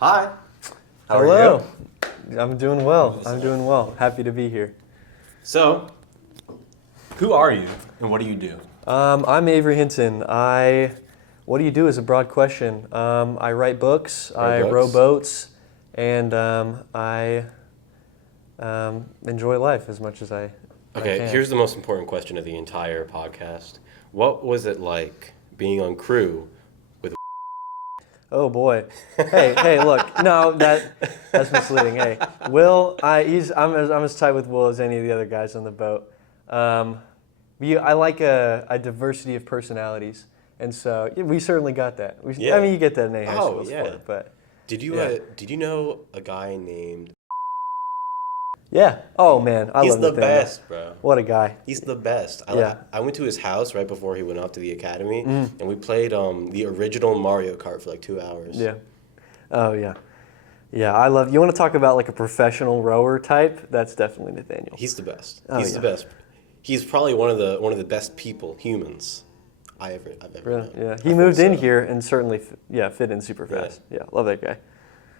Hi. How Hello. are you? I'm doing well. I'm doing well. Happy to be here. So, who are you and what do you do? I'm Avery Hinton. What do you do is a broad question. I write books, I row books? boats, and I enjoy life as much as I Okay, can. here's the most important question of the entire podcast. What was it like being on crew with Oh boy. Hey, look. No, that's misleading. Hey, I'm as tight with Will as any of the other guys on the boat. I like a diversity of personalities, and so yeah, we certainly got that. Yeah. I mean, you get that in any high Oh, school yeah. sport, but Did you yeah. did you know a guy named Yeah. Oh man, I He's love the Nathaniel. best, bro. What a guy. He's the best. Yeah. I went to his house right before he went off to the academy, and we played the original Mario Kart for like 2 hours. Yeah. Oh yeah. Yeah, I love. You want to talk about like a professional rower type? That's definitely Nathaniel. He's the best. Oh, He's the yeah. best. He's probably one of the best humans I've ever Really? known. Yeah. I He think moved in so. here and certainly fit in super Yeah. fast. Yeah, love that guy.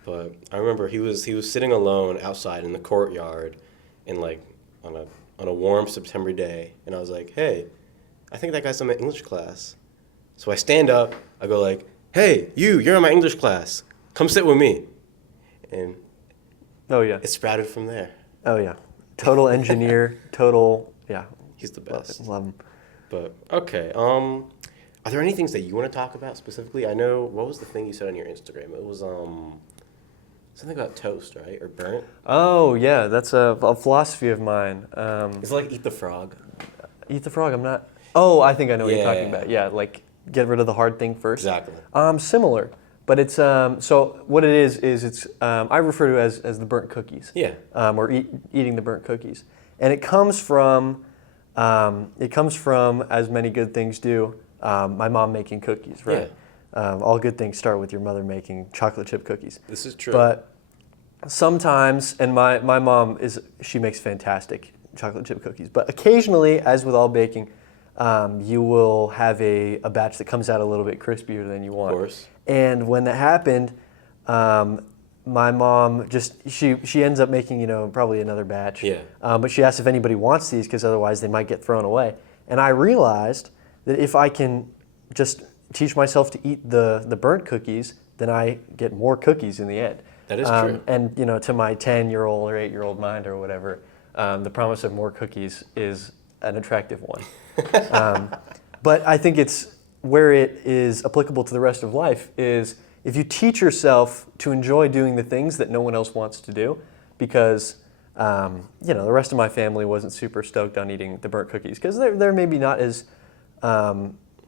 But I remember he was sitting alone outside in the courtyard, in like on a warm September day, and I was like, hey, I think that guy's in my English class. So I stand up. I go like, hey, you're in my English class. Come sit with me. And Oh yeah. it sprouted from there. Oh yeah. Total engineer. Total. Yeah. He's the Love it. best. Love him. But okay, are there any things that you want to talk about specifically? I know, what was the thing you said on your Instagram? It was something about toast, right? Or burnt? Oh yeah, that's a philosophy of mine. Is it like eat the frog? Eat the frog. I'm not. Oh, I think I know what you're talking Yeah. about. Yeah, like get rid of the hard thing first. Exactly. Similar, but it's so what it is it's I refer to as the burnt cookies. Yeah. Or eating the burnt cookies, and it comes from as many good things do. My mom making cookies, right? All good things start with your mother making chocolate chip cookies. This is true. But sometimes, and my mom she makes fantastic chocolate chip cookies. But occasionally, as with all baking, you will have a batch that comes out a little bit crispier than you want. Of course. And when that happened, my mom she ends up making probably another batch. Yeah. But she asked if anybody wants these because otherwise they might get thrown away. And I realized that if I can just teach myself to eat the burnt cookies, then I get more cookies in the end. That is true. And to my 10-year-old or 8-year-old mind or whatever, the promise of more cookies is an attractive one. But I think it's where it is applicable to the rest of life is if you teach yourself to enjoy doing the things that no one else wants to do, because the rest of my family wasn't super stoked on eating the burnt cookies because they're maybe not as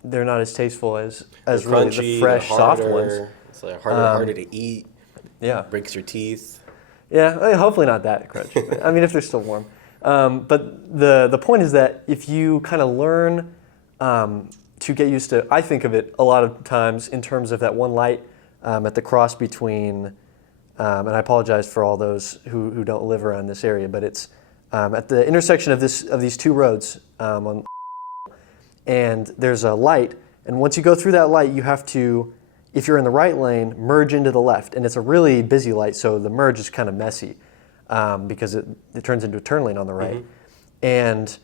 they're not as tasteful as They're really crunchy, the fresh, they're soft harder. ones. It's like harder to eat. Yeah. Breaks your teeth. Yeah, I mean, hopefully not that crunchy. But, I mean, if they're still warm. But the point is that if you kind of learn to get used to, I think of it a lot of times in terms of that one light at the cross between, and I apologize for all those who don't live around this area, but it's at the intersection of these two roads, and there's a light, and once you go through that light, you have to, if you're in the right lane, merge into the left, and it's a really busy light, so the merge is kind of messy because it turns into a turn lane on the right. And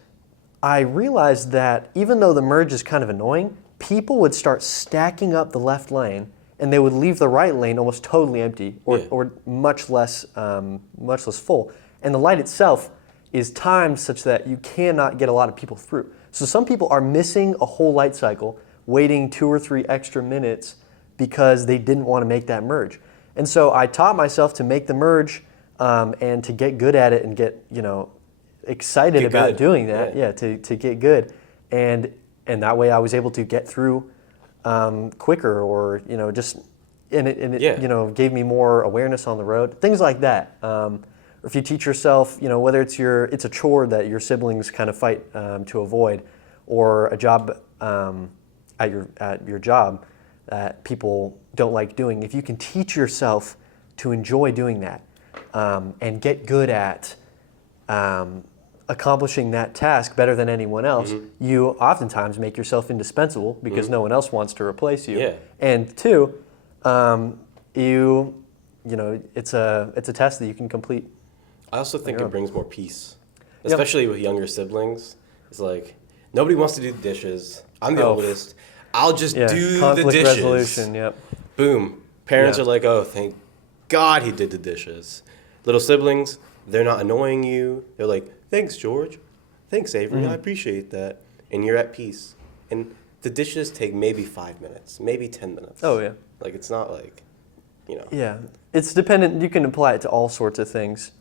I realized that even though the merge is kind of annoying, people would start stacking up the left lane, and they would leave the right lane almost totally empty or much less full. And the light itself is timed such that you cannot get a lot of people through. So some people are missing a whole light cycle, waiting 2 or 3 extra minutes because they didn't want to make that merge. And so I taught myself to make the merge and to get good at it and get excited about doing that. Yeah, to get good, and that way I was able to get through quicker, or just and it gave me more awareness on the road, things like that. Or if you teach yourself, whether it's a chore that your siblings kind of fight to avoid, or a job at your job that people don't like doing. If you can teach yourself to enjoy doing that and get good at accomplishing that task better than anyone else, you oftentimes make yourself indispensable because no one else wants to replace you. Yeah. And two, you it's a test that you can complete. I also think your it own. brings more peace, Yep. especially with younger siblings. It's like nobody wants to do the dishes. I'm the Oh, oldest. I'll just Yeah, do the conflict dishes. resolution. Yep. Boom. Parents Yeah. are like, oh, thank God he did the dishes. Little siblings, they're not annoying you. They're like, thanks, George. Thanks, Avery. I appreciate that. And you're at peace. And the dishes take maybe 5 minutes, maybe 10 minutes. Oh yeah. Like, it's not like, Yeah, it's dependent. You can apply it to all sorts of things,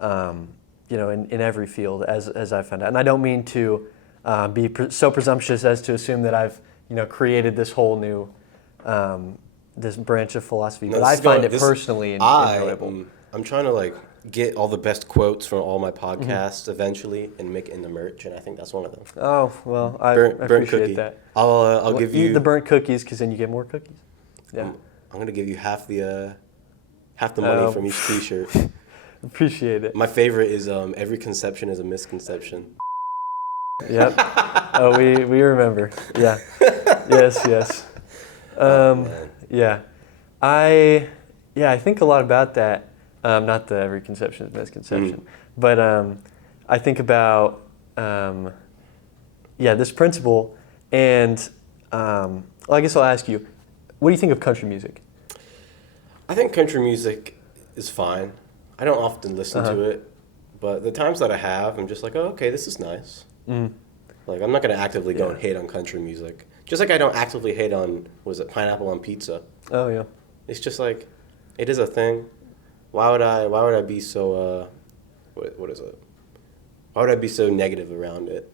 in every field, as I've found out. And I don't mean to be so presumptuous as to assume that I've created this whole new this branch of philosophy, No, but I find it personally enjoyable. I'm trying to like get all the best quotes from all my podcasts eventually and make it into merch, and I think that's one of them. Oh well, I Burnt appreciate cookie. that. I'll give Eat you the burnt cookies because then you get more cookies. Yeah, I'm gonna give you half the money Oh. from each T-shirt. appreciate it. My favorite is every conception is a misconception. Yep. Oh, we remember. Yeah. Yes. Man. Yeah. I think a lot about that. Not that every conception is misconception, but I think about this principle, and I guess I'll ask you, what do you think of country music? I think country music is fine. I don't often listen to it, but the times that I have, I'm just like, oh, okay, this is nice. Like, I'm not going to actively go and hate on country music. Just like I don't actively hate on, pineapple on pizza. Oh yeah. It's just like, it is a thing. Why would I be so, what is it? Why would I be so negative around it?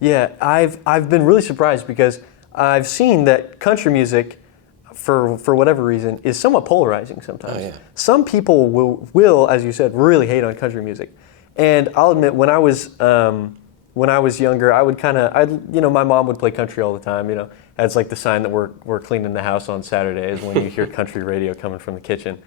Yeah, I've been really surprised because I've seen that country music, for whatever reason, is somewhat polarizing sometimes. Oh, yeah. Some people will, as you said, really hate on country music, and I'll admit when I was younger, I would my mom would play country all the time. That's like the sign that we're cleaning the house on Saturdays when you hear country radio coming from the kitchen.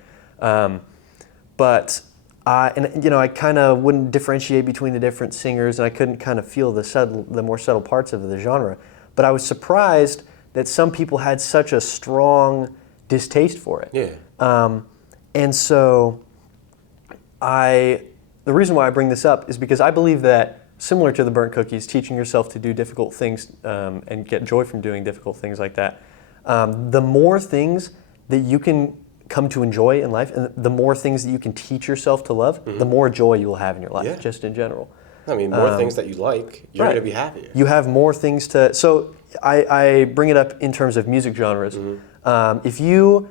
But I kind of wouldn't differentiate between the different singers, and I couldn't kind of feel the more subtle parts of the genre. But I was surprised that some people had such a strong distaste for it. Yeah. And so the reason why I bring this up is because I believe that, similar to the burnt cookies, teaching yourself to do difficult things and get joy from doing difficult things like that, the more things that you can come to enjoy in life, and the more things that you can teach yourself to love, the more joy you will have in your life, just in general. I mean, more things that you like, you're going to be happier. You have more things to... So I bring it up in terms of music genres. If you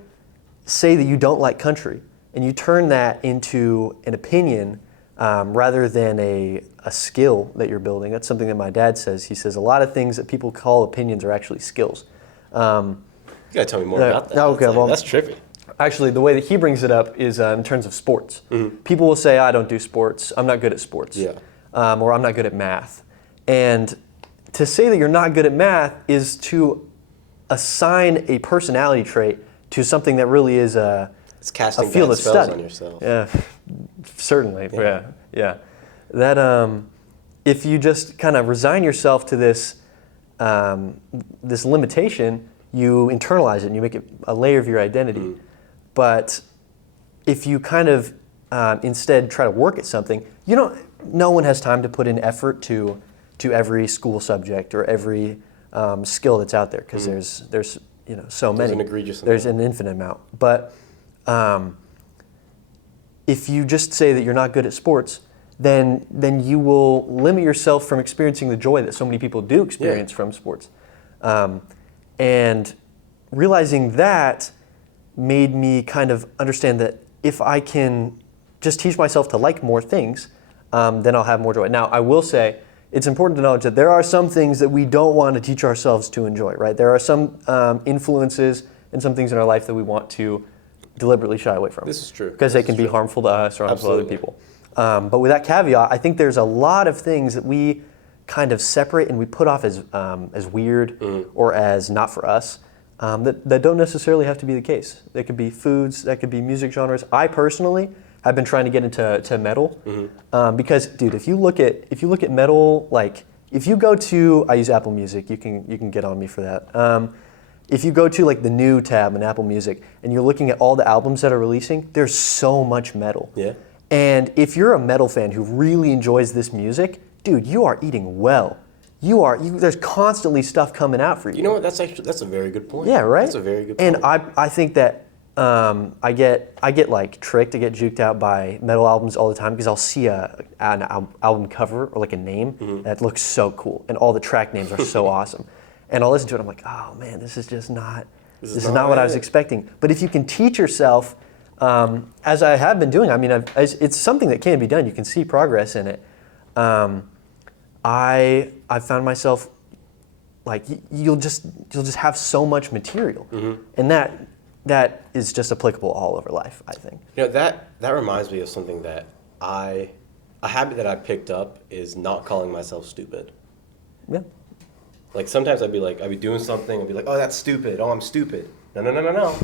say that you don't like country, and you turn that into an opinion rather than a skill that you're building, that's something that my dad says. He says a lot of things that people call opinions are actually skills. You got to tell me more about that. Okay, That's trippy. Actually, the way that he brings it up is in terms of sports. People will say, I don't do sports, I'm not good at sports. Yeah. Or I'm not good at math. And to say that you're not good at math is to assign a personality trait to something that really is It's casting a field bad of spells study. on yourself. Yeah, certainly. Yeah. That if you just kind of resign yourself to this this limitation, you internalize it and you make it a layer of your identity. But if you kind of instead try to work at something, no one has time to put in effort to every school subject or every skill that's out there, because there's so many. There's an egregious There's amount. an infinite amount. But if you just say that you're not good at sports, then you will limit yourself from experiencing the joy that so many people do experience from sports. And realizing that made me kind of understand that if I can just teach myself to like more things, then I'll have more joy. Now, I will say, it's important to acknowledge that there are some things that we don't want to teach ourselves to enjoy, right? There are some influences and some things in our life that we want to deliberately shy away from. This is true. Because they can be harmful to us or harmful to other people. But with that caveat, I think there's a lot of things that we kind of separate and we put off as weird or as not for us, that don't necessarily have to be the case. They could be foods, that could be music genres. I personally have been trying to get into metal because, dude, if you look at metal, like if you go to, I use Apple Music, you can get on me for that. if you go to like the new tab in Apple Music and you're looking at all the albums that are releasing, there's so much metal. Yeah. And if you're a metal fan who really enjoys this music, dude, you are eating well. There's constantly stuff coming out for you. You know what? That's a very good point. Yeah, right? That's a very good point. And I think that I get like tricked, I get juked out by metal albums all the time because I'll see an album cover or like a name that looks so cool, and all the track names are so awesome. And I'll listen to it, I'm like, oh man, this is just not what I was expecting. But if you can teach yourself, as I have been doing, I mean, it's something that can be done. You can see progress in it. I found myself like you'll just have so much material, and that is just applicable all over life, I think. You know, that reminds me of something that a habit that I picked up is not calling myself stupid. Yeah. Like sometimes I'd be doing something, I'd be like, oh, that's stupid. Oh, I'm stupid. No.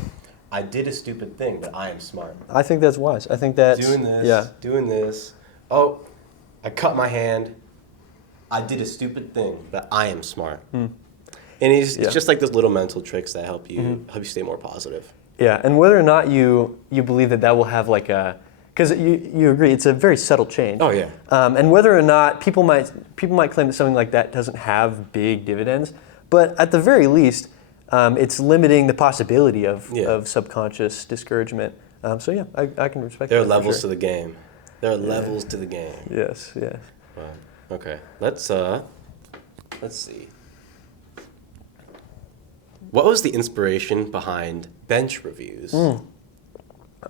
I did a stupid thing, but I am smart. I think that's wise. I think that's doing this. Oh, I cut my hand. I did a stupid thing, but I am smart. And it's just like those little mental tricks that help you stay more positive. Yeah, and whether or not you believe that will have like a, because you agree it's a very subtle change. Oh yeah. And whether or not people might claim that something like that doesn't have big dividends, but at the very least, it's limiting the possibility of subconscious discouragement. So yeah, I can respect. There are levels to the game. There are levels to the game. Yes. Wow. Okay. Let's see. What was the inspiration behind bench reviews?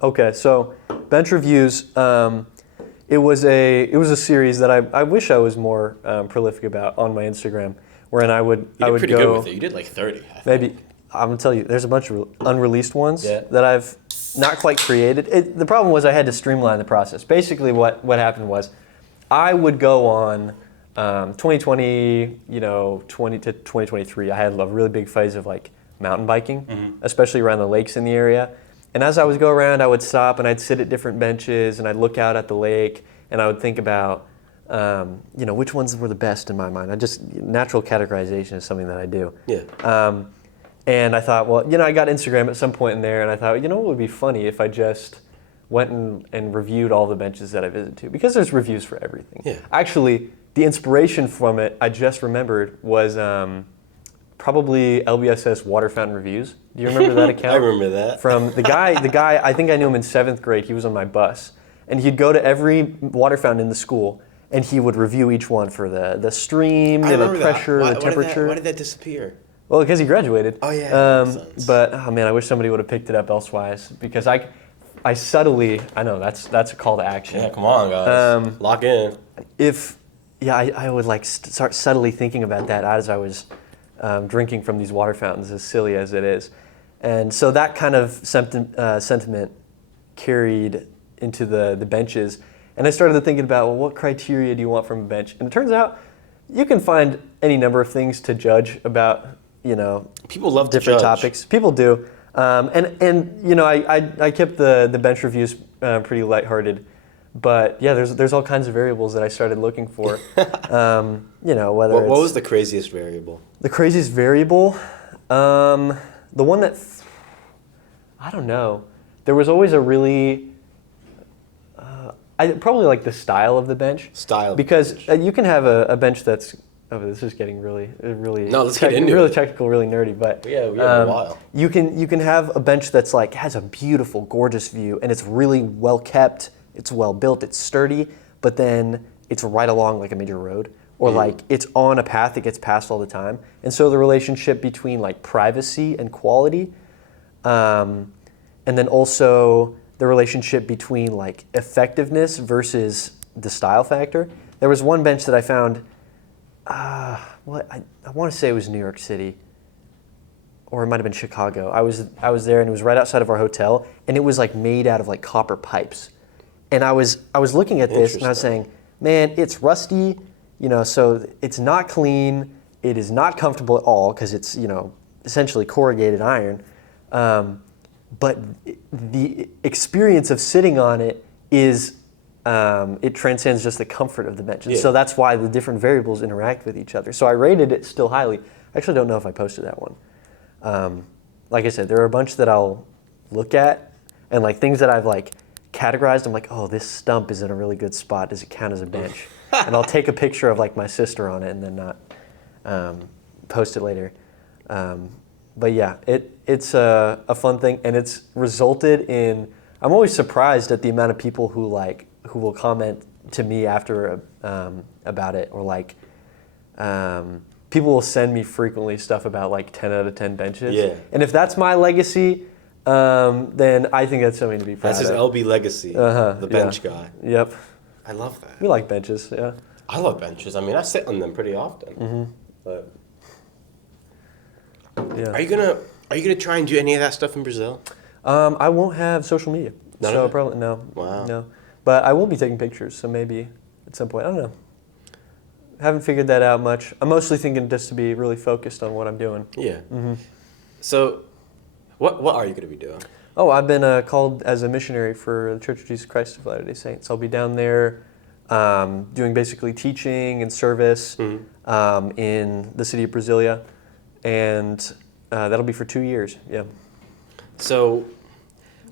Okay, so bench reviews. It was a series that I wish I was more prolific about on my Instagram, wherein I would pretty go. good with it. You did like 30. Maybe I'm gonna tell you. There's a bunch of unreleased ones that I've not quite created. The problem was I had to streamline the process. Basically, what happened was I would go on 2020, 20 to 2023. I had a really big phase of like mountain biking, especially around the lakes in the area. And as I would go around, I would stop and I'd sit at different benches and I'd look out at the lake and I would think about, which ones were the best in my mind. Natural categorization is something that I do. Yeah. And I thought, well, I got Instagram at some point in there, and I thought, what would be funny if I just went and reviewed all the benches that I visited to, because there's reviews for everything. Yeah. Actually, the inspiration from it, I just remembered, was probably LBSS Water Fountain Reviews. Do you remember that account? I remember that. From the guy, I think I knew him in 7th grade. He was on my bus. And he'd go to every water fountain in the school, and he would review each one for the stream, the pressure, the temperature. Why did that disappear? Well, because he graduated. Oh, yeah. But, oh man, I wish somebody would have picked it up elsewise, because I subtly, I know, that's a call to action. Yeah, come on, guys. Lock in. I would like start subtly thinking about that as I was drinking from these water fountains, as silly as it is. And so that kind of sentiment carried into the benches. And I started thinking about, well, what criteria do you want from a bench? And it turns out you can find any number of things to judge about, people love different to judge. topics. People do. I kept the bench reviews pretty lighthearted. But yeah, there's all kinds of variables that I started looking for. Whether what was the craziest variable? The craziest variable, the one that I don't know. There was always a really, I probably like the style of the bench. Because you can have a bench that's. Oh, this is getting really. No, let's get into really it. technical, really nerdy. But yeah, we have a while. You can have a bench that's like has a beautiful, gorgeous view, and it's really well kept. It's well built, it's sturdy, but then it's right along like a major road, or like it's on a path that gets passed all the time. And so the relationship between like privacy and quality, and then also the relationship between like effectiveness versus the style factor. There was one bench that I found, I want to say it was New York City, or it might have been Chicago. I was there, and it was right outside of our hotel, and it was like made out of like copper pipes. And I was looking at this and I was saying, man, it's rusty, so it's not clean. It is not comfortable at all because it's, essentially corrugated iron. But the experience of sitting on it is, it transcends just the comfort of the bench. And so that's why the different variables interact with each other. So I rated it still highly. I actually don't know if I posted that one. Like I said, there are a bunch that I'll look at, and like things that I've like categorized. I'm like, oh, this stump is in a really good spot. Does it count as a bench? And I'll take a picture of like my sister on it and then not post it later. But yeah, it's a fun thing, and it's resulted in. I'm always surprised at the amount of people who will comment to me after about it, or like people will send me frequently stuff about like 10 out of 10 benches. Yeah. And if that's my legacy, then I think that's something to be proud of. That's his LB legacy, the bench guy. Yep. I love that. We like benches, yeah. I love benches. I mean, I sit on them pretty often. Mm-hmm. But Yeah. are you gonna try and do any of that stuff in Brazil? I won't have social media. None so of it? probably no. Wow. No. But I will be taking pictures, so maybe at some point. I don't know. Haven't figured that out much. I'm mostly thinking just to be really focused on what I'm doing. Yeah. Mm-hmm. So, what are you gonna be doing? Oh, I've been called as a missionary for the Church of Jesus Christ of Latter-day Saints. I'll be down there doing basically teaching and service in the city of Brasilia, and that'll be for 2 years. Yeah. So,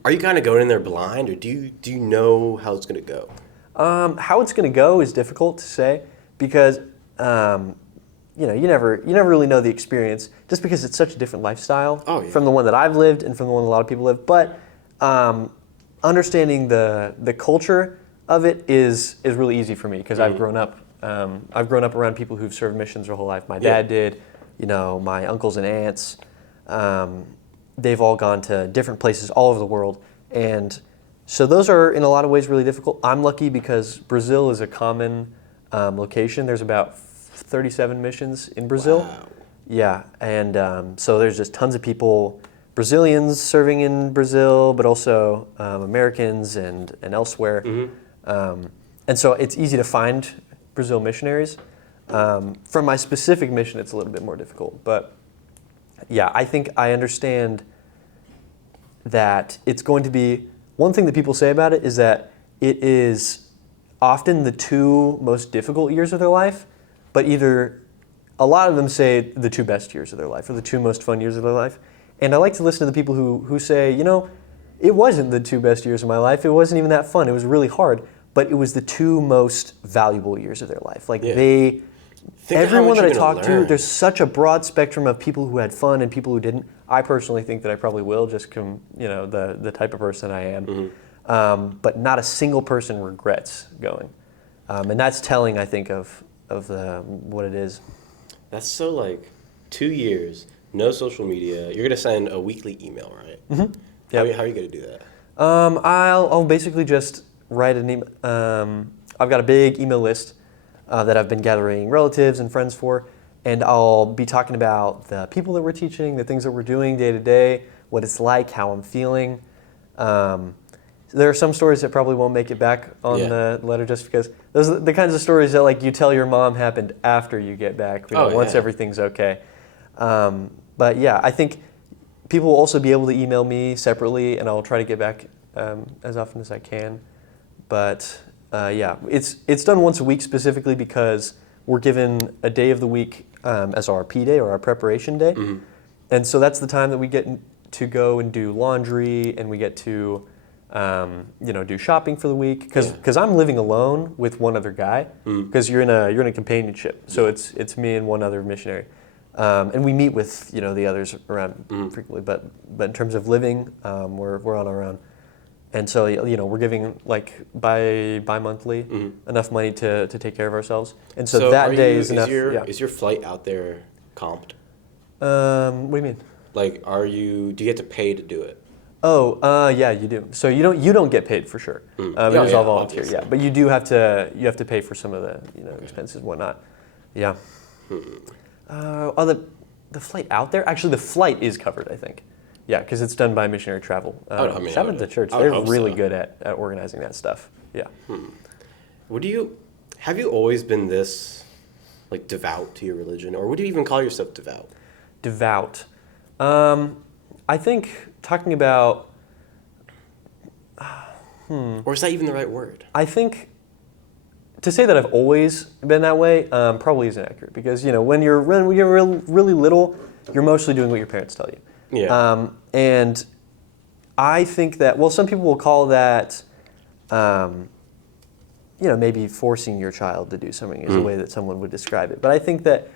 are you kind of going in there blind, or do you know how it's gonna go? How it's going to go is difficult to say because you never really know the experience just because it's such a different lifestyle from the one that I've lived and from the one a lot of people live. But understanding the culture of it is really easy for me because I've grown up around people who've served missions their whole life. My dad did, my uncles and aunts. They've all gone to different places all over the world, and so those are in a lot of ways really difficult. I'm lucky because Brazil is a common location. There's about 37 missions in Brazil. Wow. Yeah, and so there's just tons of people, Brazilians serving in Brazil, but also Americans and elsewhere. Mm-hmm. And so it's easy to find Brazil missionaries. From my specific mission, it's a little bit more difficult. But yeah, I think I understand that it's going to be, one thing that people say about it is that it is often the 2 most difficult years of their life, but either a lot of them say the 2 best years of their life or the 2 most fun years of their life. And I like to listen to the people who say, it wasn't the 2 best years of my life. It wasn't even that fun. It was really hard, but it was the 2 most valuable years of their life. Like everyone that I talk to, there's such a broad spectrum of people who had fun and people who didn't. I personally think that I probably will, just the type of person I am. Mm-hmm. But not a single person regrets going, and that's telling, I think, of what it is. That's so like 2 years, no social media. You're gonna send a weekly email, right? Mm-hmm. Yep. How are you gonna do that? I'll basically just write an email. I've got a big email list that I've been gathering relatives and friends for, and I'll be talking about the people that we're teaching, the things that we're doing day to day, what it's like, how I'm feeling. There are some stories that probably won't make it back on the letter just because those are the kinds of stories that like you tell your mom happened after you get back, once everything's okay. But yeah, I think people will also be able to email me separately, and I'll try to get back as often as I can. But it's done once a week specifically because we're given a day of the week as our P day or our preparation day. Mm-hmm. And so that's the time that we get to go and do laundry, and we get to do shopping for the week because I'm living alone with one other guy because you're in a companionship. So it's me and one other missionary. And we meet with the others around frequently, but in terms of living, we're on our own. And so we're giving like bi-monthly enough money to take care of ourselves, and so that day is enough. Is your flight out there comped? What do you mean? Like, do you get to pay to do it? Oh, yeah, you do. So you don't get paid for sure. It is all volunteer. Obviously. Yeah, but you do have to pay for some of the expenses and whatnot. Yeah. The flight out there. Actually, the flight is covered, I think. Yeah, because it's done by missionary travel. Shout out to the church. They're really good at organizing that stuff. Yeah. Have you always been this like devout to your religion, or would you even call yourself devout? Devout. I think talking about. Or is that even the right word? I think to say that I've always been that way probably isn't accurate because when you're really little, you're mostly doing what your parents tell you. Yeah. And I think that, well, some people will call that, maybe forcing your child to do something is a way that someone would describe it. But I think that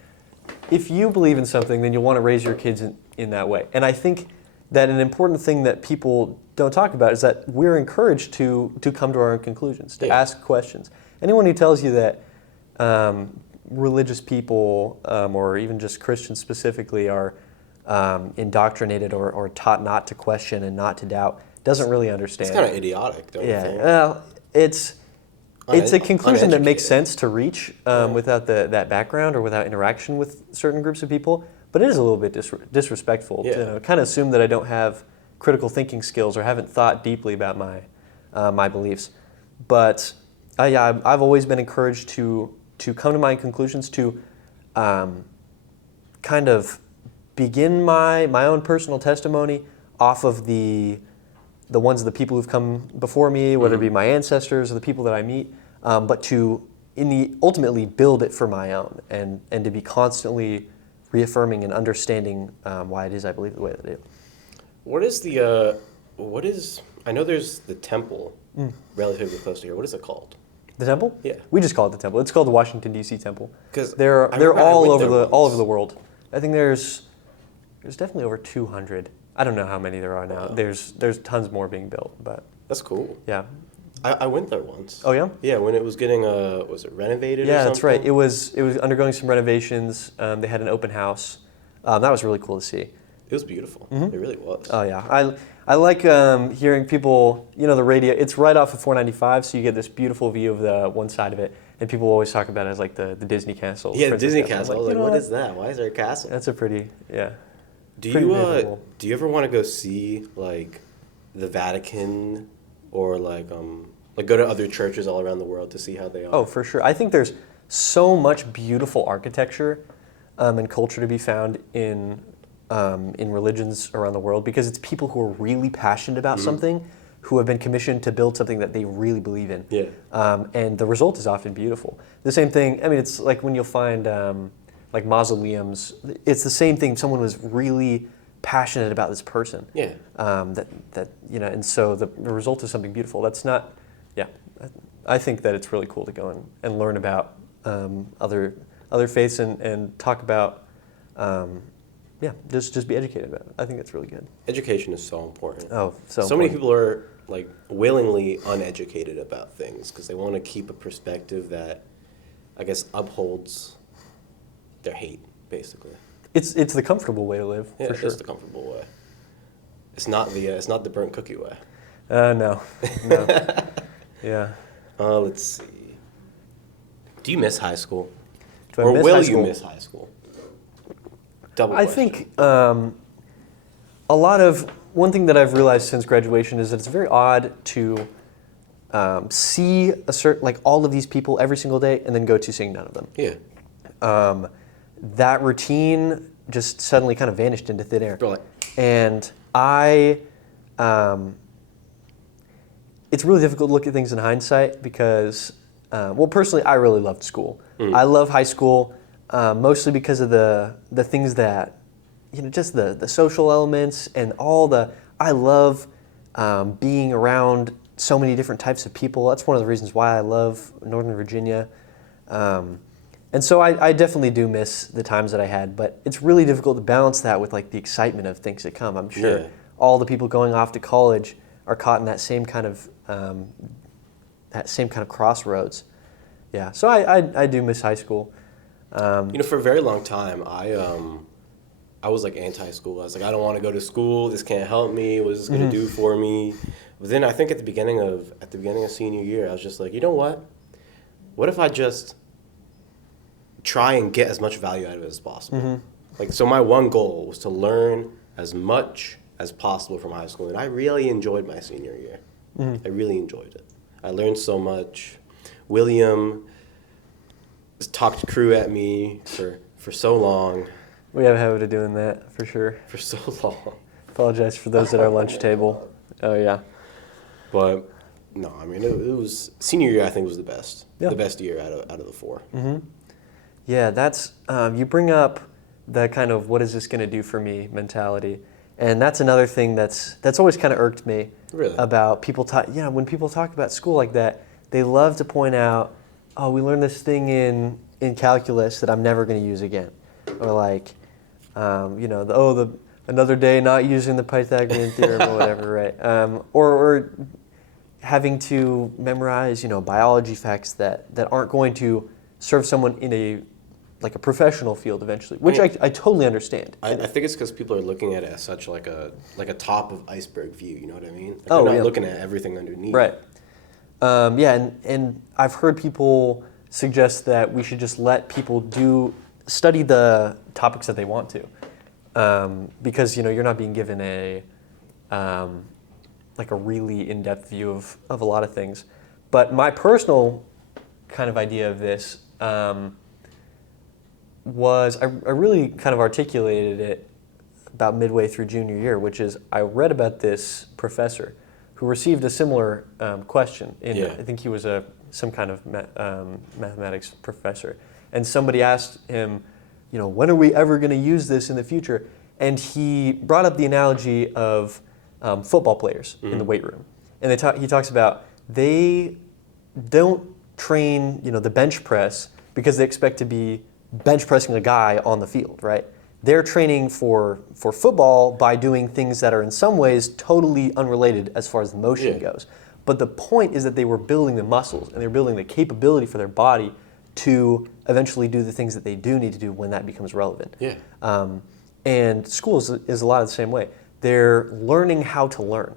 if you believe in something, then you'll want to raise your kids in that way. And I think that an important thing that people don't talk about is that we're encouraged to come to our own conclusions, to ask questions. Anyone who tells you that religious people, or even just Christians specifically, are indoctrinated or taught not to question and not to doubt doesn't really understand. It's kind of idiotic, don't you think? Well, it's a conclusion that makes Uneducated. sense to reach without that background or without interaction with certain groups of people. But it is a little bit disrespectful to kind of assume that I don't have critical thinking skills or haven't thought deeply about my beliefs. But I've always been encouraged to come to my conclusions, to kind of begin my own personal testimony off of the ones of the people who've come before me, whether it be my ancestors or the people that I meet, but to ultimately build it for my own and to be constantly reaffirming and understanding why it is I believe the way that I do. I know there's the temple relatively close to here. What is it called? The temple? Yeah. We just call it the temple. It's called the Washington D.C. temple. 'Cause they're I remember I all went over there all once. over the world. I think there's definitely over 200. I don't know how many there are now. Wow. There's tons more being built, but That's cool. yeah. I went there once. Oh yeah? Yeah, when it was getting was it renovated or Yeah, something? that's right. It was undergoing some renovations. They had an open house. That was really cool to see. It was beautiful. It really was. Oh yeah, I like hearing people. The radio. It's right off of 495, so you get this beautiful view of the one side of it, and people always talk about it as like the Disney castle. Yeah, Princess Disney Castle. I was like, you know what is that? Why is there a castle? That's a pretty Do pretty you memorable. do you ever want to go see like the Vatican or like go to other churches all around the world to see how they are? Oh, for sure. I think there's so much beautiful architecture and culture to be found in religions around the world because it's people who are really passionate about something, who have been commissioned to build something that they really believe in. Yeah. And the result is often beautiful. The same thing. I mean, it's like when you'll find like mausoleums. It's the same thing. Someone was really passionate about this person. Yeah. And so the result is something beautiful. That's not. Yeah, I think that it's really cool to go and learn about other faiths and talk about. Just be educated about it. I think that's really good. Education is so important. Oh, so many important. people are like willingly uneducated about things because they want to keep a perspective that I guess upholds their hate, basically. It's the comfortable way to live, Yeah, for sure. it's the comfortable way. It's not the burnt cookie way. No. Yeah. Let's see. Do you miss high school? Do I Or miss will high you school? miss high school? Double I question. think one thing that I've realized since graduation is that it's very odd to see all of these people every single day and then go to seeing none of them. Yeah. That routine just suddenly kind of vanished into thin air. Really? And it's really difficult to look at things in hindsight because, personally, I really loved school. I love high school mostly because of the things that, just the social elements and I love being around so many different types of people. That's one of the reasons why I love Northern Virginia. And so I definitely do miss the times that I had, but it's really difficult to balance that with like the excitement of things that come. I'm sure Yeah. all the people going off to college are caught in that same kind of crossroads. Yeah, so I do miss high school. For a very long time, I was like anti-school. I was like, I don't want to go to school. This can't help me. What is this going to do for me? But then I think at the beginning of senior year, I was just like, you know what? What if I just try and get as much value out of it as possible? Like, so my one goal was to learn as much as possible from high school, and I really enjoyed my senior year. I really enjoyed it. I learned so much. William talked crew at me for so long. We have a habit of doing that, for sure. For so long. Apologize for those at our lunch table. Oh, yeah. But, no, I mean, it was, senior year I think was the best. Yeah. The best year out of the four. Yeah, that's, you bring up the kind of what is this going to do for me mentality. And that's another thing that's always kind of irked me Really? about people when people talk about school like that, they love to point out, oh, we learned this thing in calculus that I'm never going to use again. Or like, another day not using the Pythagorean theorem or whatever, right? Or having to memorize, biology facts that aren't going to serve someone in a professional field eventually, which I totally understand. I think it's because people are looking at it as such like a top of iceberg view. You know what I mean? Like Oh, they're not yeah. looking at everything underneath. Right. And I've heard people suggest that we should just let people study the topics that they want to, because you're not being given a really in-depth view of a lot of things. But my personal kind of idea of this was I really kind of articulated it about midway through junior year, which is I read about this professor who received a similar question. Yeah. I think he was some kind of mathematics professor. And somebody asked him, when are we ever going to use this in the future? And he brought up the analogy of football players in the weight room. And he talks about they don't train, the bench press because they expect to be bench pressing a guy on the field, right? They're training for football by doing things that are in some ways totally unrelated as far as the motion goes. But the point is that they were building the muscles and they're building the capability for their body to eventually do the things that they do need to do when that becomes relevant. Yeah. And schools is a lot of the same way. They're learning how to learn.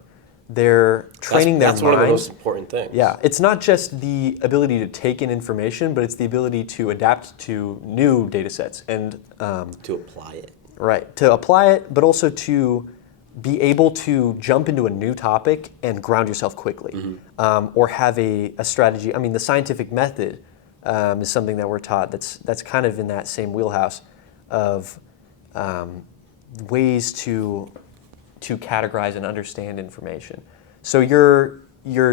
They're training their mind. That's one of the most important things. Yeah, it's not just the ability to take in information, but it's the ability to adapt to new data sets and to apply it. Right, to apply it, but also to be able to jump into a new topic and ground yourself quickly, or have a strategy. I mean, the scientific method is something that we're taught that's kind of in that same wheelhouse of ways to categorize and understand information. So you're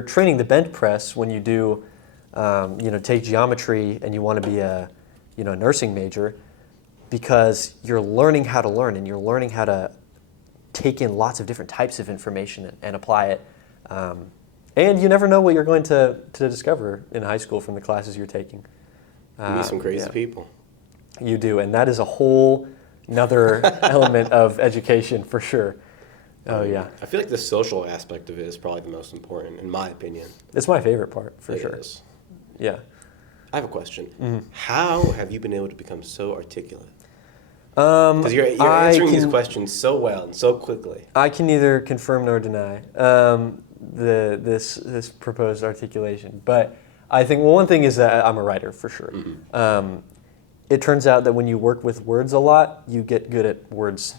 training the bench press when you do, take geometry and you want to be a nursing major, because you're learning how to learn and you're learning how to take in lots of different types of information and apply it. And you never know what you're going to discover in high school from the classes you're taking. You meet some crazy people. You do, and that is a whole another element of education for sure. Oh, yeah. I feel like the social aspect of it is probably the most important, in my opinion. It's my favorite part, for sure. It is. Yeah. I have a question. How have you been able to become so articulate? Because you're answering these questions so well and so quickly. I can neither confirm nor deny this proposed articulation. But I think, one thing is that I'm a writer, for sure. It turns out that when you work with words a lot, you get good at words.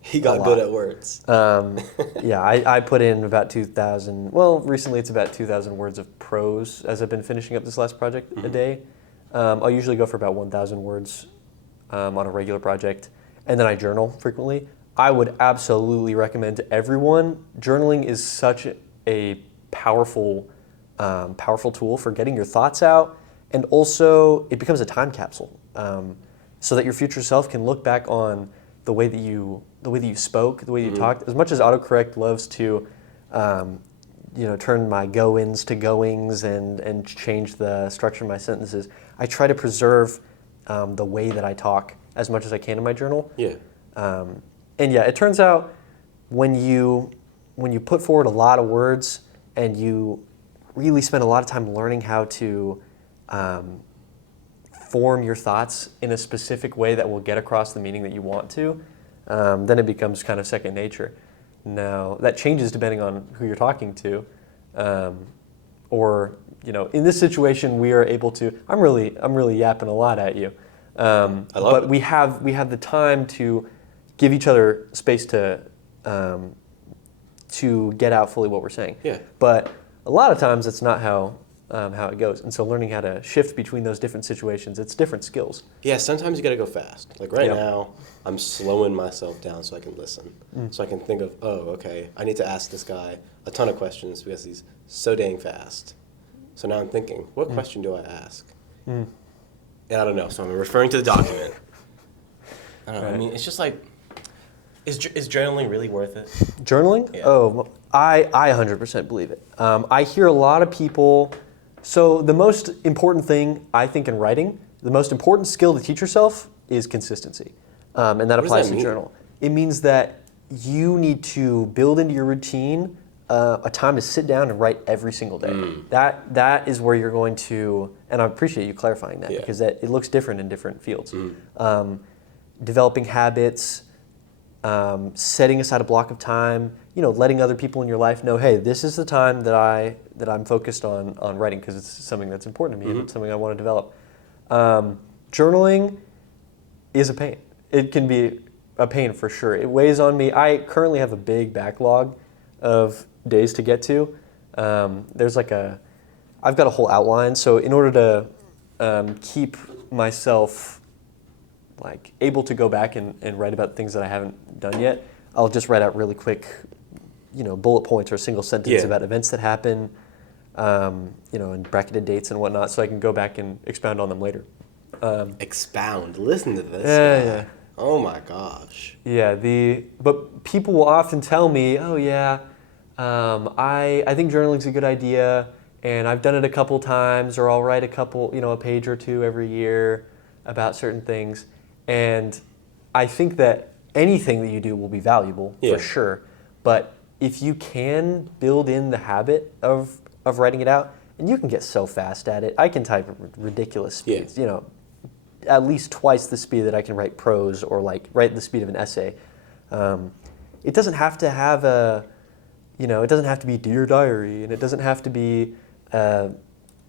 He got good at words. Yeah, I put in about 2,000, well, recently it's about 2,000 words of prose as I've been finishing up this last project a day. I'll usually go for about 1,000 words on a regular project, and then I journal frequently. I would absolutely recommend to everyone, journaling is such a powerful tool for getting your thoughts out, and also it becomes a time capsule, so that your future self can look back on the way that you spoke, the way you talked. As much as autocorrect loves to, turn my go-ins to goings and change the structure of my sentences, I try to preserve the way that I talk as much as I can in my journal. Yeah. And yeah, it turns out when you put forward a lot of words and you really spend a lot of time learning how to form your thoughts in a specific way that will get across the meaning that you want to, then it becomes kind of second nature. Now, that changes depending on who you're talking to, or in this situation, we are able to. I'm really yapping a lot at you, but we have the time to give each other space to get out fully what we're saying. Yeah. But a lot of times, it's not how it goes. And so learning how to shift between those different situations, it's different skills. Yeah, sometimes you got to go fast. Like right now, I'm slowing myself down so I can listen. So I can think of, okay, I need to ask this guy a ton of questions because he's so dang fast. So now I'm thinking, what question do I ask? And I don't know, so I'm referring to the document. I don't know. Right. I mean, it's just like, is journaling really worth it? Journaling? Yeah. Oh, I 100% believe it. I hear a lot of people. So the most important thing I think in writing, the most important skill to teach yourself is consistency, and that What does applies that to mean? journal. It means that you need to build into your routine a time to sit down and write every single day. That is where you're going to, and I appreciate you clarifying that Yeah. because it looks different in different fields. Mm. Developing habits, setting aside a block of time, letting other people in your life know, hey, this is the time that I'm focused on writing because it's something that's important to me and it's something I want to develop. Journaling is a pain. It can be a pain for sure. It weighs on me. I currently have a big backlog of days to get to. I've got a whole outline. So in order to keep myself able to go back and write about things that I haven't done yet, I'll just write out really quick, bullet points or a single sentence Yeah. about events that happen, and bracketed dates and whatnot, so I can go back and expound on them later. Expound. Listen to this Yeah, guy. yeah. Oh my gosh. Yeah, but people will often tell me, oh yeah, I think journaling's a good idea, and I've done it a couple times, or I'll write a page or two every year about certain things, and I think that anything that you do will be valuable Yeah. for sure, but if you can build in the habit of writing it out, and you can get so fast at it, I can type at ridiculous speeds, at least twice the speed that I can write prose or write the speed of an essay. It doesn't have to have it doesn't have to be Dear Diary, and it doesn't have to be a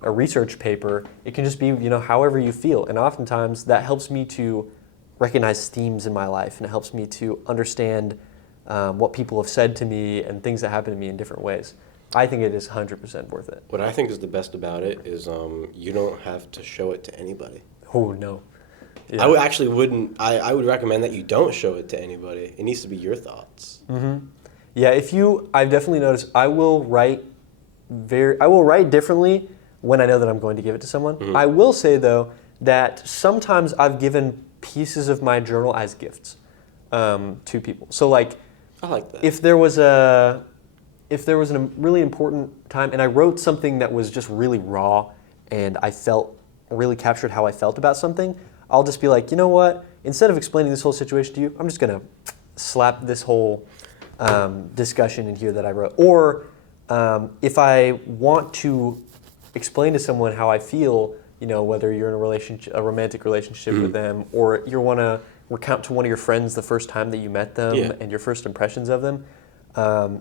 research paper. It can just be, however you feel. And oftentimes that helps me to recognize themes in my life, and it helps me to understand what people have said to me and things that happen to me in different ways. I think it is 100% worth it. What I think is the best about it is you don't have to show it to anybody. Oh, no. Yeah. I would actually wouldn't. I would recommend that you don't show it to anybody. It needs to be your thoughts. Yeah, I've definitely noticed I will write differently when I know that I'm going to give it to someone. I will say though that sometimes I've given pieces of my journal as gifts to people. So I like that. if there was a really important time and I wrote something that was just really raw and I felt really captured how I felt about something, I'll just be like, you know what? Instead of explaining this whole situation to you, I'm just gonna slap this whole discussion in here that I wrote. Or if I want to explain to someone how I feel, whether you're in a romantic relationship with them, or you want to recount to one of your friends the first time that you met them and your first impressions of them,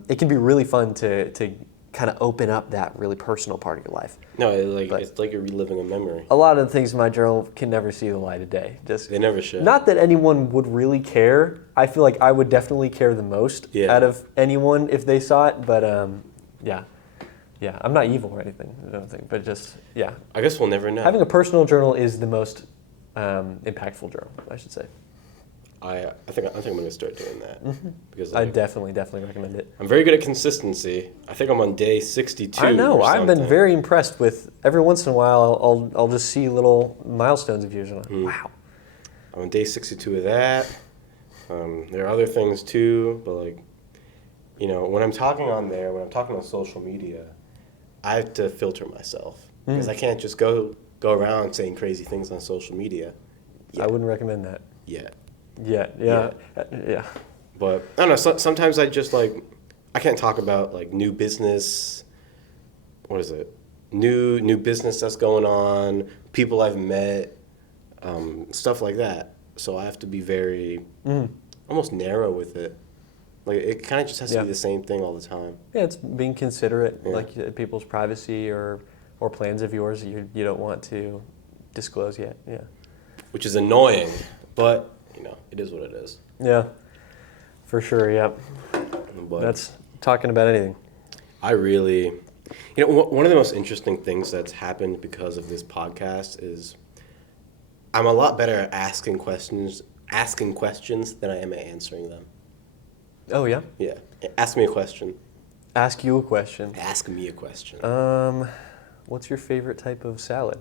it can be really fun to kind of open up that really personal part of your life. No, it's like you're reliving a memory. A lot of the things in my journal can never see the light of day. They never should. Not that anyone would really care. I feel like I would definitely care the most out of anyone if they saw it. But yeah, I'm not evil or anything, I don't think. But just I guess we'll never know. having a personal journal is the most impactful journal, I should say. I think I'm gonna start doing that because I definitely recommend it. I'm very good at consistency. I think I'm on day 62. I know. or I've been something. very impressed with. Every once in a while, I'll just see little milestones of yours, and I'm like, wow. I'm on day 62 of that. There are other things too, but when I'm talking on social media, I have to filter myself because I can't just go around saying crazy things on social media. I wouldn't recommend that. Yet. Yeah. But I don't know. Sometimes I just I can't talk about new business. What is it? New business that's going on. People I've met, stuff like that. So I have to be very almost narrow with it. It kind of just has to be the same thing all the time. Yeah, it's being considerate, people's privacy or plans of yours you don't want to disclose yet. Yeah. Which is annoying, but it is what it is. Yeah, for sure. Yep. But That's talking about anything. I really, one of the most interesting things that's happened because of this podcast is I'm a lot better at asking questions than I am at answering them. Oh yeah. Yeah. Ask me a question. Ask you a question. Ask me a question. What's your favorite type of salad,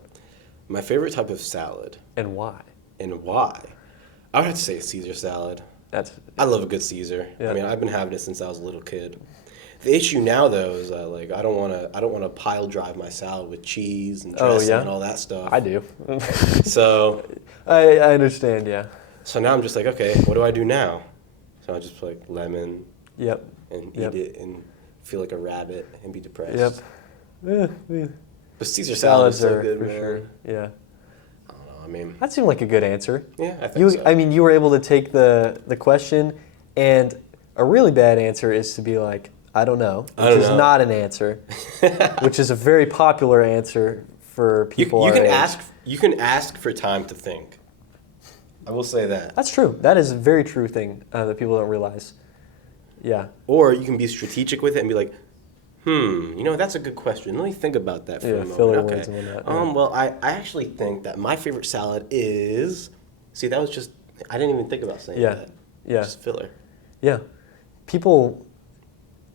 My favorite type of salad and why? and why. I would have to say Caesar salad. I love a good Caesar. Yeah. I mean, I've been having it since I was a little kid. The issue now, though, is like I don't want to pile drive my salad with cheese and dressing and all that stuff. I do. So I understand. Yeah. So now I'm just like, okay, what do I do now? So I just put like lemon. Yep. And eat it and feel like a rabbit and be depressed. Yep. But Caesar salad is so good, for man. sure. Yeah. I don't know. I mean, that seemed like a good answer. Yeah, I think so. I mean, you were able to take the question, and a really bad answer is to be like, I don't know, which is not an answer, which is a very popular answer for people. You can ask for time to think. I will say that. That's true. That is a very true thing that people don't realize. Yeah. Or you can be strategic with it and be like, that's a good question. Let me think about that for a moment. Filler words and whatnot. Well, I actually think that my favorite salad is... See, that was just... I didn't even think about saying that. Yeah. Just filler. Yeah. People...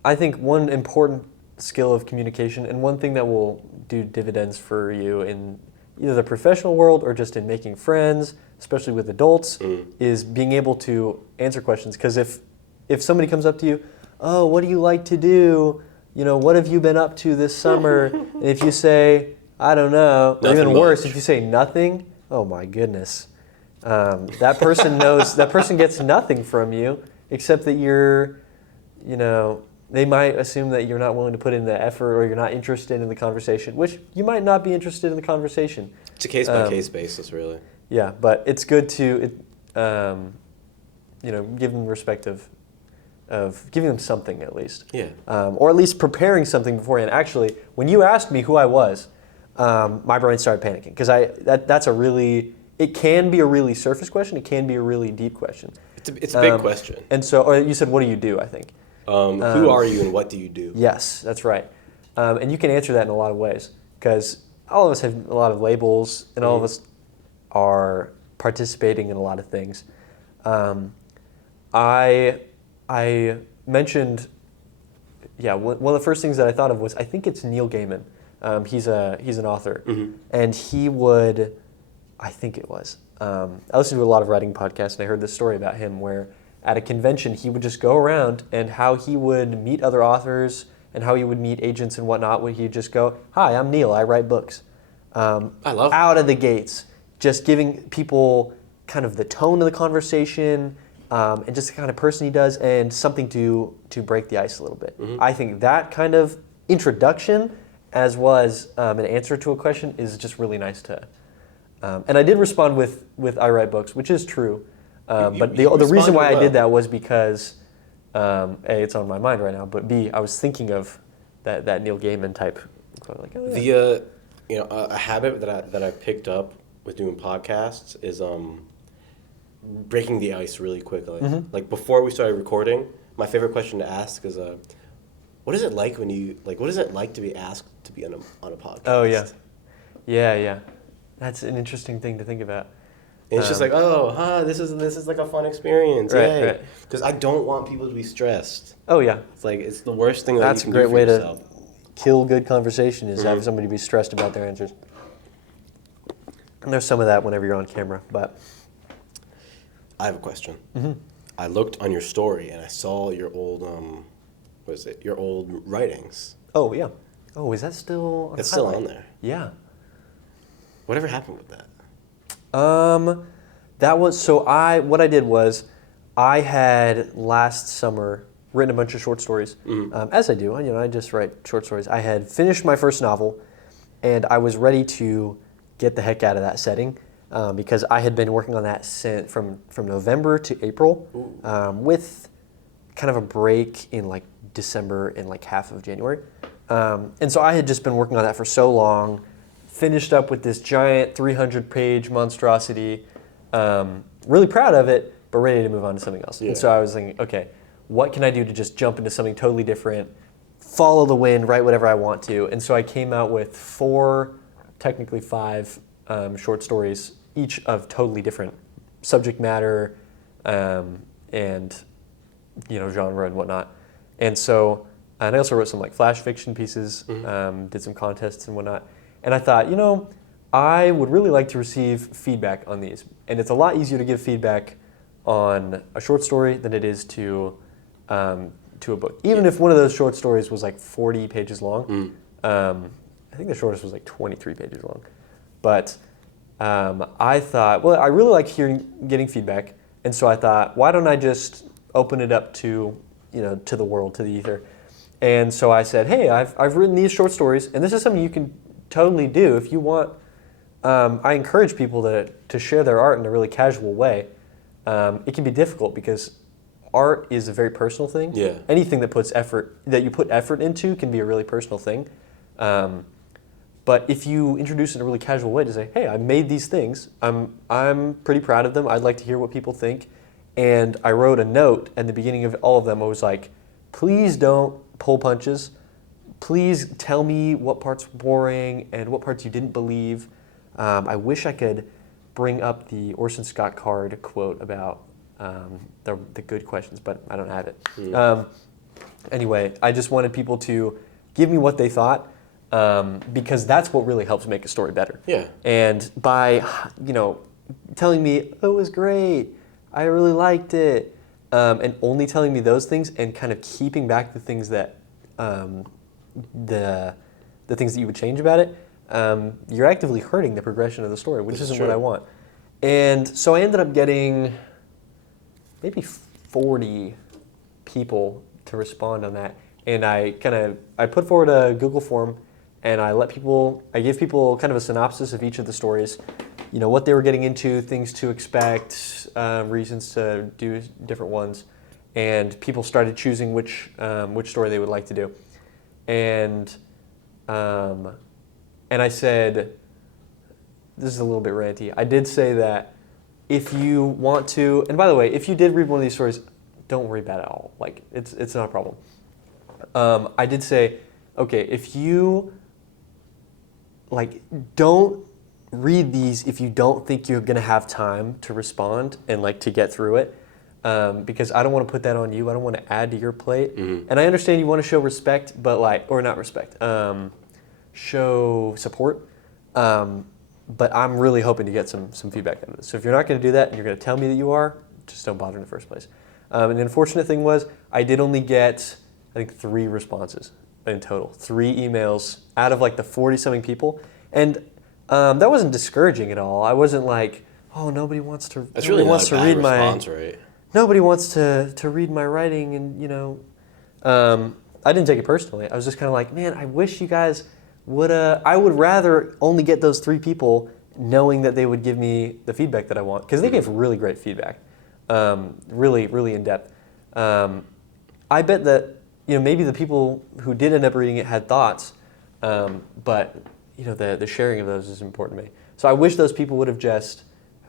I think one important skill of communication, and one thing that will do dividends for you in either the professional world or just in making friends, especially with adults, is being able to answer questions. Because if somebody comes up to you, oh, what do you like to do? What have you been up to this summer? And if you say, I don't know, or even worse, if you say nothing, oh my goodness. That person gets nothing from you, except that you're, they might assume that you're not willing to put in the effort or you're not interested in the conversation, which you might not be interested in the conversation. It's a case-by-case basis, really. Yeah, but it's good to, give them respect of giving them something at least. Yeah. Or at least preparing something beforehand. Actually, when you asked me who I was, my brain started panicking because it can be a really surface question. It can be a really deep question. It's a big question. And so, or you said, what do you do, I think. Who are you and what do you do? Yes, that's right. And you can answer that in a lot of ways because all of us have a lot of labels and all of us are participating in a lot of things. I mentioned, one of the first things that I thought of was I think it's Neil Gaiman. He's an author, and he would, I think it was. I listened to a lot of writing podcasts, and I heard this story about him where at a convention he would just go around and how he would meet other authors and how he would meet agents and whatnot. When he'd just go, "Hi, I'm Neil. I write books." I love out of the gates, just giving people kind of the tone of the conversation. And just the kind of person he does, and something to break the ice a little bit. I think that kind of introduction, as well as an answer to a question, is just really nice to. And I did respond with I write books, which is true. But the reason why I did that was because A, it's on my mind right now, but B, I was thinking of that Neil Gaiman type. Like, oh, yeah. A habit that I picked up with doing podcasts is breaking the ice really quickly. Like before we started recording, my favorite question to ask is, what is it like what is it like to be asked to be on a podcast? Oh yeah. That's an interesting thing to think about. And it's just like, this is like a fun experience, right? Because I don't want people to be stressed. Oh yeah, it's the worst thing that you can do for That's a great way yourself. to kill good conversation is have somebody be stressed about their answers. And there's some of that whenever you're on camera, but. I have a question. I looked on your story and I saw your old, your old writings. Oh, yeah. Oh, is that still on It's still on there. Yeah. Whatever happened with that? What I did was I had last summer written a bunch of short stories. As I do, I just write short stories. I had finished my first novel and I was ready to get the heck out of that setting. Because I had been working on that from November to April, with kind of a break in like December and like half of January. And so I had just been working on that for so long, finished up with this giant 300-page monstrosity, really proud of it, but ready to move on to something else. Yeah. And so I was thinking, okay, what can I do to just jump into something totally different, follow the wind, write whatever I want to? And so I came out with 4, technically 5, short stories, each of totally different subject matter and genre and whatnot. And I also wrote some like flash fiction pieces, did some contests and whatnot. And I thought, I would really like to receive feedback on these. And it's a lot easier to give feedback on a short story than it is to a book. Even if one of those short stories was like 40 pages long, I think the shortest was like 23 pages long. But I thought, well, I really like getting feedback, and so I thought, why don't I just open it up to to the world, to the ether? And so I said, hey, I've written these short stories, and this is something you can totally do if you want. I encourage people to share their art in a really casual way. It can be difficult because art is a very personal thing. Yeah. Anything that you put effort into can be a really personal thing. But if you introduce it in a really casual way to say, hey, I made these things. I'm pretty proud of them. I'd like to hear what people think. And I wrote a note at the beginning of all of them. I was like, please don't pull punches. Please tell me what parts were boring and what parts you didn't believe. I wish I could bring up the Orson Scott Card quote about the good questions, but I don't have it. Anyway, I just wanted people to give me what they thought, because that's what really helps make a story better. Yeah. And by telling me, oh, it was great, I really liked it, and only telling me those things and kind of keeping back the things that the things that you would change about it, you're actively hurting the progression of the story, which isn't what I want. And so I ended up getting maybe 40 people to respond on that. And I put forward a Google form, and I gave people kind of a synopsis of each of the stories, what they were getting into, things to expect, reasons to do different ones, and people started choosing which story they would like to do. And I said, this is a little bit ranty, I did say that if you want to, and by the way, if you did read one of these stories, don't worry about it at all. Like, it's not a problem. I did say, okay, if you, don't read these if you don't think you're going to have time to respond and, to get through it, because I don't want to put that on you. I don't want to add to your plate. Mm-hmm. And I understand you want to show respect, but, or not respect, show support. But I'm really hoping to get some feedback out of this. So if you're not going to do that and you're going to tell me that you are, just don't bother in the first place. And the unfortunate thing was I did only get, I think, 3 responses in total. 3 emails out of the 40-something people. And that wasn't discouraging at all. I wasn't like, oh, nobody wants to That's really wants not a to bad read response, my right? Nobody wants to read my writing, and I didn't take it personally. I was just kind of like, man, I wish you guys would I would rather only get those 3 people knowing that they would give me the feedback that I want, because they gave really great feedback, really, really in depth. I bet that maybe the people who did end up reading it had thoughts, but the sharing of those is important to me. So I wish those people would have just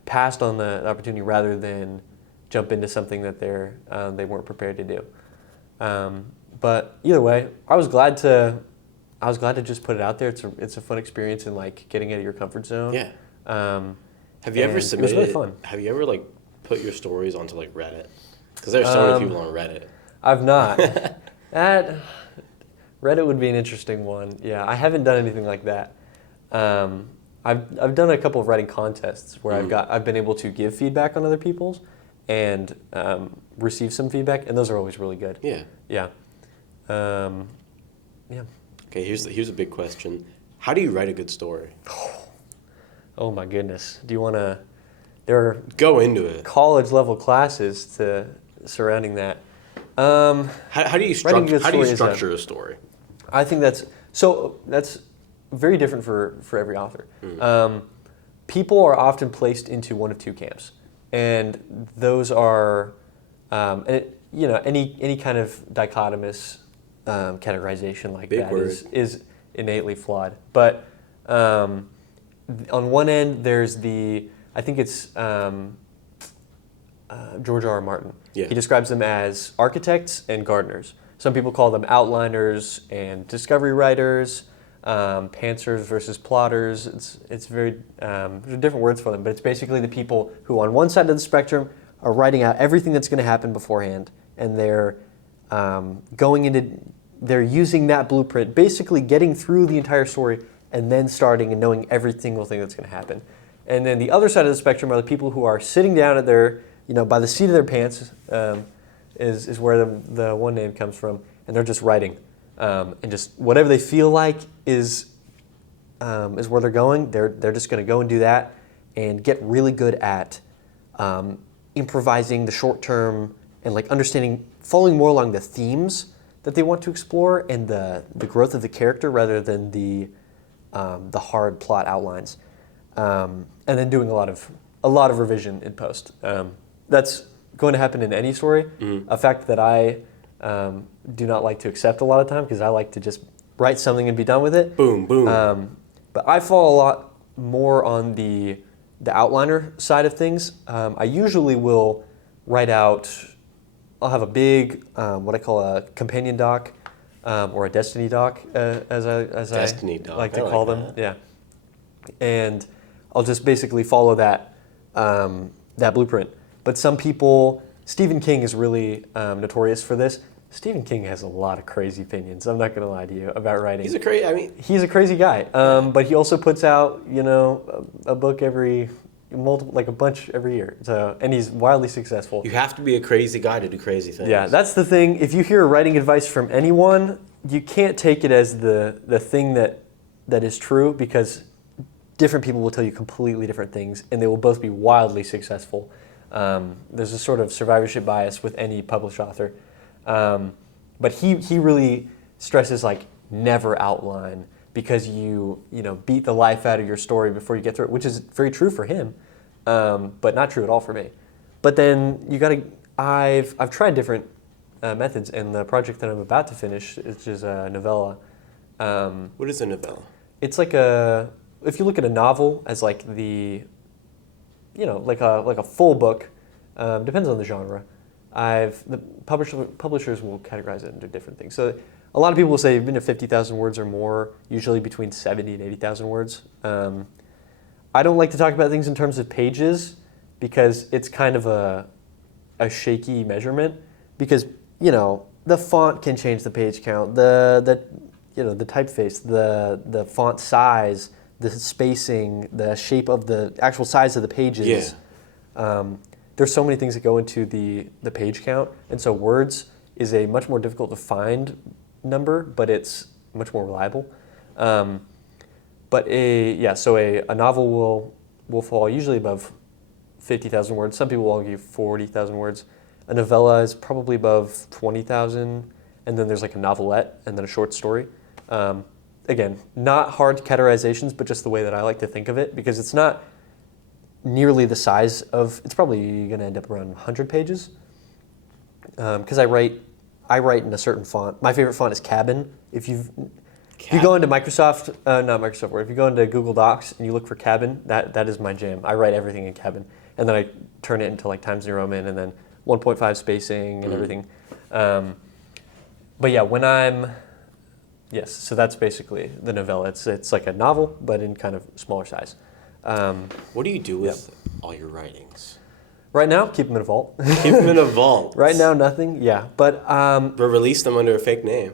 passed on the opportunity rather than jump into something that they weren't prepared to do. But either way, I was glad to just put it out there. It's a fun experience and getting out of your comfort zone. Yeah. Have you ever submitted? It was really fun. Have you ever put your stories onto Reddit? Because there's so many people on Reddit. I've not. That Reddit would be an interesting one. Yeah, I haven't done anything like that. I've done a couple of writing contests where I've been able to give feedback on other people's and receive some feedback, and those are always really good. Yeah. Yeah. Yeah. Okay, here's a big question. How do you write a good story? Oh my goodness. Do you want to? There are go into it. College level classes surrounding that. How do you structure a story? I think that's very different for every author. People are often placed into one of 2 camps, and those are any kind of dichotomous categorization like Big that word. is innately flawed. But on one end, there's I think it's George R. R. Martin. Yeah. He describes them as architects and gardeners. Some people call them outliners and discovery writers, pantsers versus plotters. It's very there's different words for them, but it's basically the people who on one side of the spectrum are writing out everything that's going to happen beforehand, and they're they're using that blueprint, basically getting through the entire story and then starting and knowing every single thing that's going to happen. And then the other side of the spectrum are the people who are sitting down at their by the seat of their pants is where the one name comes from, and they're just writing, and just whatever they feel like is where they're going. They're just going to go and do that, and get really good at improvising the short term and like understanding, following more along the themes that they want to explore and the growth of the character rather than the hard plot outlines, and then doing a lot of revision in post. That's going to happen in any story. A fact that I do not like to accept a lot of time because I like to just write something and be done with it. Boom, boom. But I fall a lot more on the outliner side of things. I usually will write out. I'll have a big, what I call a companion doc, or a destiny doc, as I doc. like to I call like them. that. Yeah, and I'll just basically follow that blueprint. But some people, Stephen King is really notorious for this. Stephen King has a lot of crazy opinions. I'm not going to lie to you about writing. He's a crazy guy. But he also puts out, a book like a bunch every year. So, and he's wildly successful. You have to be a crazy guy to do crazy things. Yeah, that's the thing. If you hear writing advice from anyone, you can't take it as the thing that is true, because different people will tell you completely different things, and they will both be wildly successful. There's a sort of survivorship bias with any published author. But he really stresses like never outline, because you beat the life out of your story before you get through it, which is very true for him, but not true at all for me. But then I've tried different methods, and the project that I'm about to finish, which is a novella. What is a novella? It's like if you look at a novel as like like a full book, depends on the genre. The publishers will categorize it into different things. So a lot of people will say even if 50,000 words or more, usually between 70 and 80,000 words. I don't like to talk about things in terms of pages, because it's kind of a shaky measurement, because the font can change the page count, the typeface, the font size, the spacing, the shape of the actual size of the pages. Yeah. There's so many things that go into the page count, and so words is a much more difficult to find number, but it's much more reliable. But a novel will fall usually above 50,000 words. Some people will argue 40,000 words. A novella is probably above 20,000, and then there's like a novelette and then a short story. Again, not hard categorizations, but just the way that I like to think of it, because it's not nearly the size of. It's probably going to end up around 100 pages, because I write in a certain font. My favorite font is Cabin. If you go into Microsoft, not Microsoft Word, if you go into Google Docs and you look for Cabin, that is my jam. I write everything in Cabin, and then I turn it into like Times New Roman and then 1.5 spacing and everything. But yeah, so that's basically the novella. It's like a novel, but in kind of smaller size. What do you do with all your writings? Right now, keep them in a vault. Keep them in a vault. Right now, nothing. Yeah, but release them under a fake name.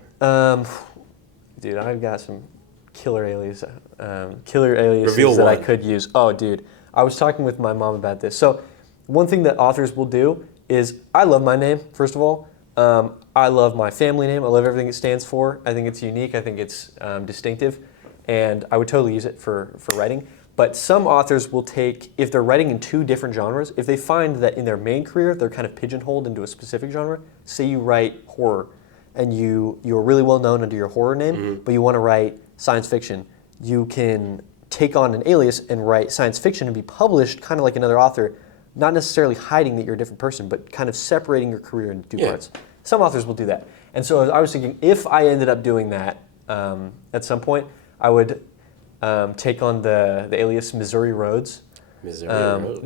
Dude, I've got some killer aliases Reveal that one. I could use. Oh, dude, I was talking with my mom about this. So, one thing that authors will do is, I love my name. First of all, I love my family name. I love everything it stands for. I think it's unique. I think it's distinctive, and I would totally use it for writing. But some authors will take, if they're writing in two different genres, if they find that in their main career they're kind of pigeonholed into a specific genre, say you write horror, and you're really well known under your horror name, but you want to write science fiction, you can take on an alias and write science fiction and be published kind of like another author, not necessarily hiding that you're a different person, but kind of separating your career into two parts. Some authors will do that. And so I was thinking, if I ended up doing that at some point, I would take on the alias Missouri Rhodes.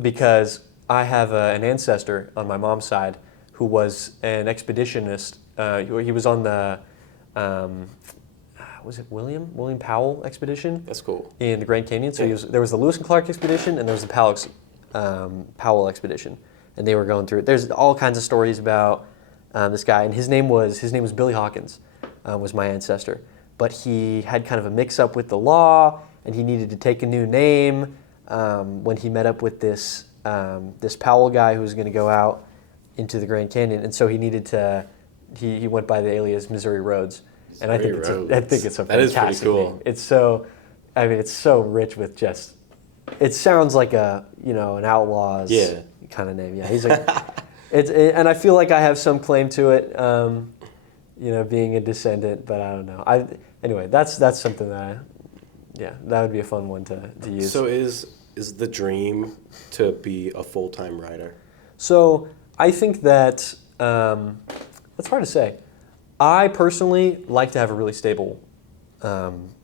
Because I have an ancestor on my mom's side who was an expeditionist. He was on the, was it William Powell expedition? That's cool. In the Grand Canyon. So there was the Lewis and Clark expedition, and there was the Powell expedition. And they were going through it. There's all kinds of stories about this guy, and his name was Billy Hawkins, was my ancestor. But he had kind of a mix-up with the law, and he needed to take a new name when he met up with this this Powell guy who was going to go out into the Grand Canyon, and so he needed to. He went by the alias Missouri Rhodes, and I think it's a that is pretty fantastic cool. name. It's so, I mean, it's so rich with just. It sounds like an outlaws kind of name. Yeah, he's and I feel like I have some claim to it. Being a descendant, but I don't know. Anyway, that's something that that would be a fun one to use. So is the dream to be a full-time writer? So I think that that's hard to say. I personally like to have a really stable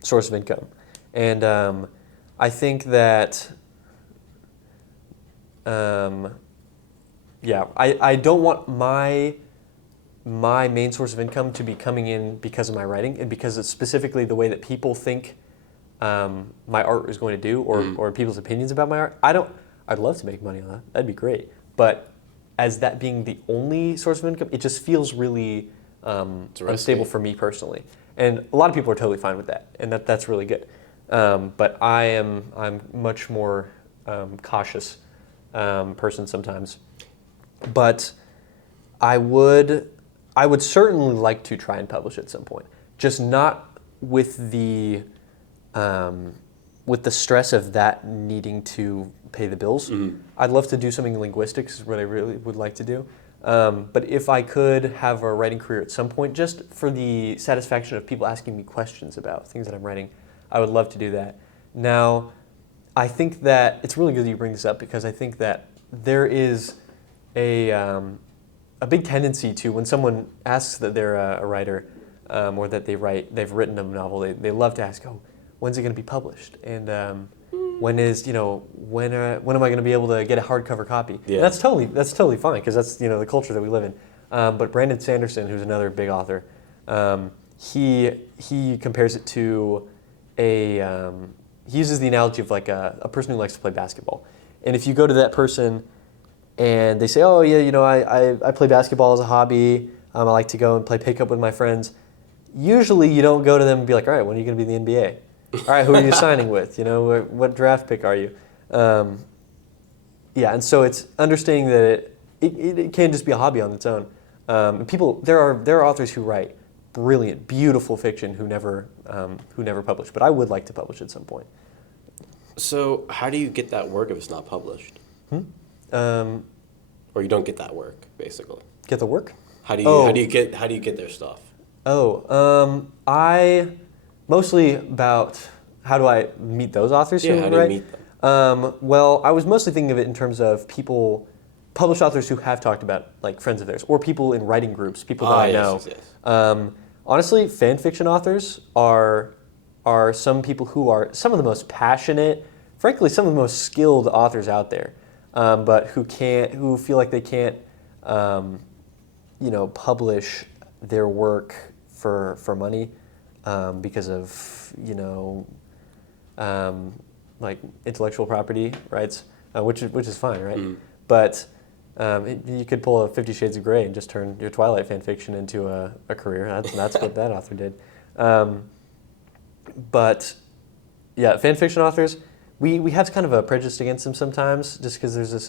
source of income, and I think that I don't want my main source of income to be coming in because of my writing and because it's specifically the way that people think my art is going to do or people's opinions about my art. I'd love to make money on that. That'd be great. But as that being the only source of income, it just feels really unstable for me personally. And a lot of people are totally fine with that, and that's really good. But I'm much more cautious person sometimes. But I would certainly like to try and publish at some point, just not with the stress of that needing to pay the bills. Mm-hmm. I'd love to do something in linguistics, is what I really would like to do. But if I could have a writing career at some point, just for the satisfaction of people asking me questions about things that I'm writing, I would love to do that. Now, I think that it's really good that you bring this up because I think that there is a big tendency to, when someone asks that they're a writer or that they've written a novel, they love to ask, oh, when's it going to be published? And when am I going to be able to get a hardcover copy? Yeah. And that's totally fine because that's the culture that we live in. But Brandon Sanderson, who's another big author, he compares it to he uses the analogy of like a person who likes to play basketball. And if you go to that person and they say, oh yeah, I play basketball as a hobby, I like to go and play pickup with my friends, usually you don't go to them and be like, all right, when are you going to be in the NBA? All right, who are you signing with? What draft pick are you? And so it's understanding that it can just be a hobby on its own. There are authors who write brilliant, beautiful fiction who never publish, but I would like to publish at some point. So how do you get that work if it's not published? Or you don't get that work, basically. Get the work? How do you get their stuff? I mostly about how do I meet those authors who write? How do you meet them? Well, I was mostly thinking of it in terms of published authors who have talked about like friends of theirs, or people in writing groups, people that I know. Yes. Honestly, fan fiction authors are some people who are some of the most passionate, frankly, some of the most skilled authors out there, but who feel like they can't, publish their work for money because of like intellectual property rights, which is fine, right? Mm. But you could pull a 50 Shades of Grey and just turn your Twilight fan fiction into a career. That's what that author did. But yeah, fan fiction authors, we have kind of a prejudice against them sometimes, just because there's this.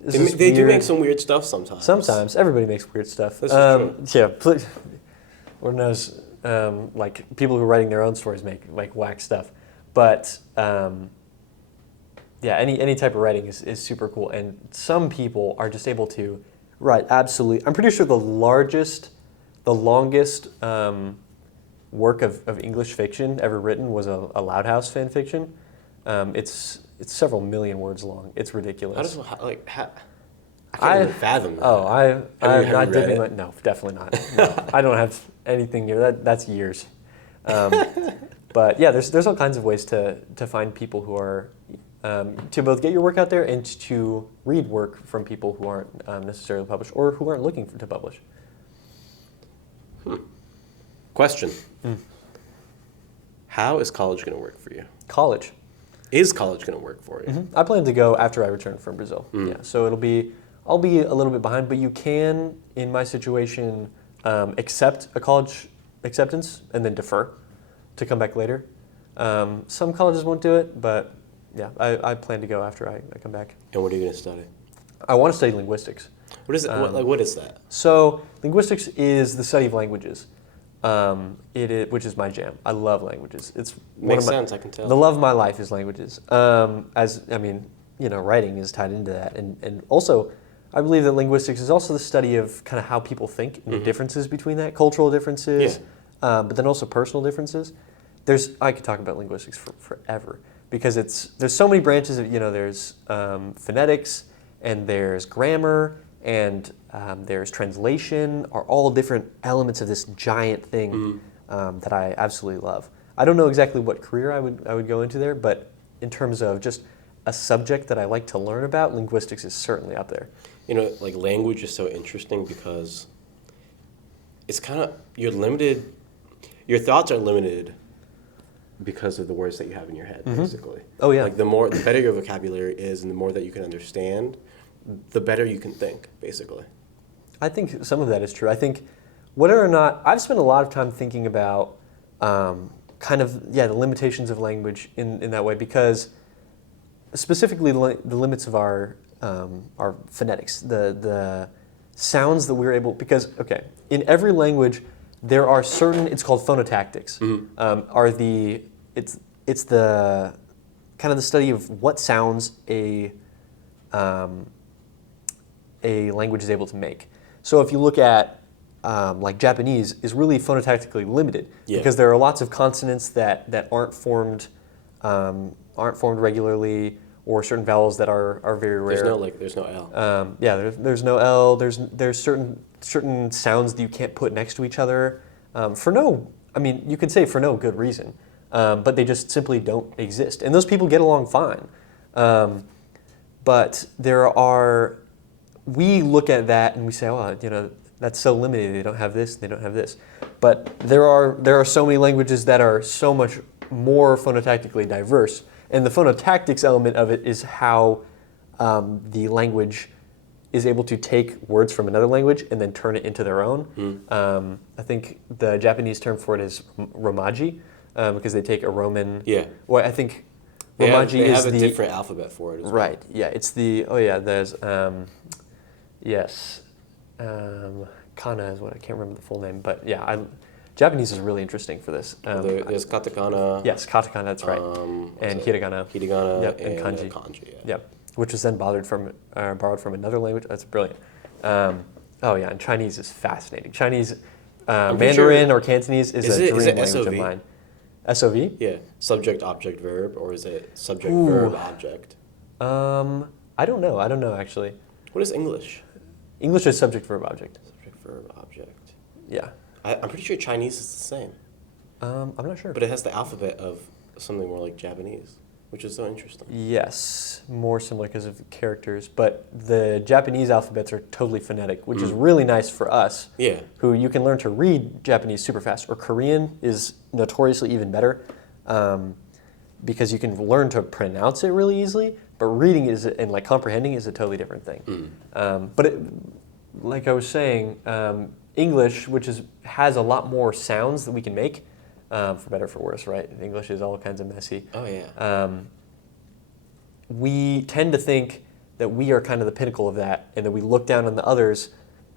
They do make some weird stuff sometimes. Sometimes everybody makes weird stuff. This is true. Yeah, Lord knows, like people who are writing their own stories make like whack stuff, but. Any type of writing is super cool, and some people are just able to write absolutely. I'm pretty sure the longest work of English fiction ever written was a Loud House fan fiction. It's several million words long. It's ridiculous. I can't even fathom that. Oh, I'm not dipping my. No, definitely not. No, I don't have anything near that. That's years. But yeah, there's all kinds of ways to find people who are. To both get your work out there and to read work from people who aren't necessarily published or who aren't looking to publish. Question. How is college going to work for you? College. Is college going to work for you? Mm-hmm. I plan to go after I return from Brazil. Yeah, so I'll be a little bit behind, but you can, in my situation, accept a college acceptance and then defer to come back later. Some colleges won't do it, but yeah, I plan to go after I come back. And what are you going to study? I want to study linguistics. What is it? What is that? So linguistics is the study of languages. Which is my jam. I love languages. It's Makes sense. I can tell. The love of my life is languages. Writing is tied into that, and also, I believe that linguistics is also the study of kind of how people think and the differences between that, cultural differences, but then also personal differences. I could talk about linguistics for forever because there's so many branches of there's phonetics and there's grammar and there's translation are all different elements of this giant thing that I absolutely love. I don't know exactly what career I would go into there, but in terms of just a subject that I like to learn about, linguistics is certainly up there. Like language is so interesting because it's kind of, you're limited, your thoughts are limited because of the words that you have in your head, basically. Oh, yeah. Like the better your vocabulary is and the more that you can understand, the better you can think, basically. I think some of that is true. I think whether or not, I've spent a lot of time thinking about the limitations of language in that way because specifically the limits of our phonetics, the sounds that we're able, because, in every language there are certain, it's called phonotactics, it's the kind of the study of what sounds a language is able to make. So if you look at like Japanese is really phonotactically limited because there are lots of consonants that aren't formed regularly, or certain vowels that are very rare. There's no L. There's no L. There's certain sounds that you can't put next to each other you could say for no good reason, but they just simply don't exist, and those people get along fine. But we look at that and we say, that's so limited. They don't have this. They don't have this. But there are so many languages that are so much more phonotactically diverse. And the phonotactics element of it is how the language is able to take words from another language and then turn it into their own. I think the Japanese term for it is romaji, because they take a Roman. Yeah. Well, I think romaji they have a different alphabet for it as well. Right. Yeah. It's the. Oh yeah. There's. Yes. Kana is what I can't remember the full name, but yeah, Japanese is really interesting for this. There's katakana. Yes, katakana, that's right. And hiragana. Hiragana yep, and kanji. Kanji, yeah. Yep, which was then borrowed from another language. That's brilliant. And Chinese is fascinating. Chinese, Mandarin or Cantonese is a dream language SOV? of mine. SOV? Yeah, subject, object, verb, or is it subject, verb, object? I don't know. I don't know, actually. What is English? English is subject, verb, object. Subject, verb, object. Yeah. I'm pretty sure Chinese is the same. I'm not sure. But it has the alphabet of something more like Japanese, which is so interesting. Yes, more similar because of the characters. But the Japanese alphabets are totally phonetic, which is really nice for us. Yeah. Who you can learn to read Japanese super fast. Or Korean is notoriously even better because you can learn to pronounce it really easily. But reading it and like comprehending is a totally different thing. Like I was saying, English, which has a lot more sounds that we can make, for better or for worse, right? English is all kinds of messy. Oh yeah. We tend to think that we are kind of the pinnacle of that, and that we look down on the others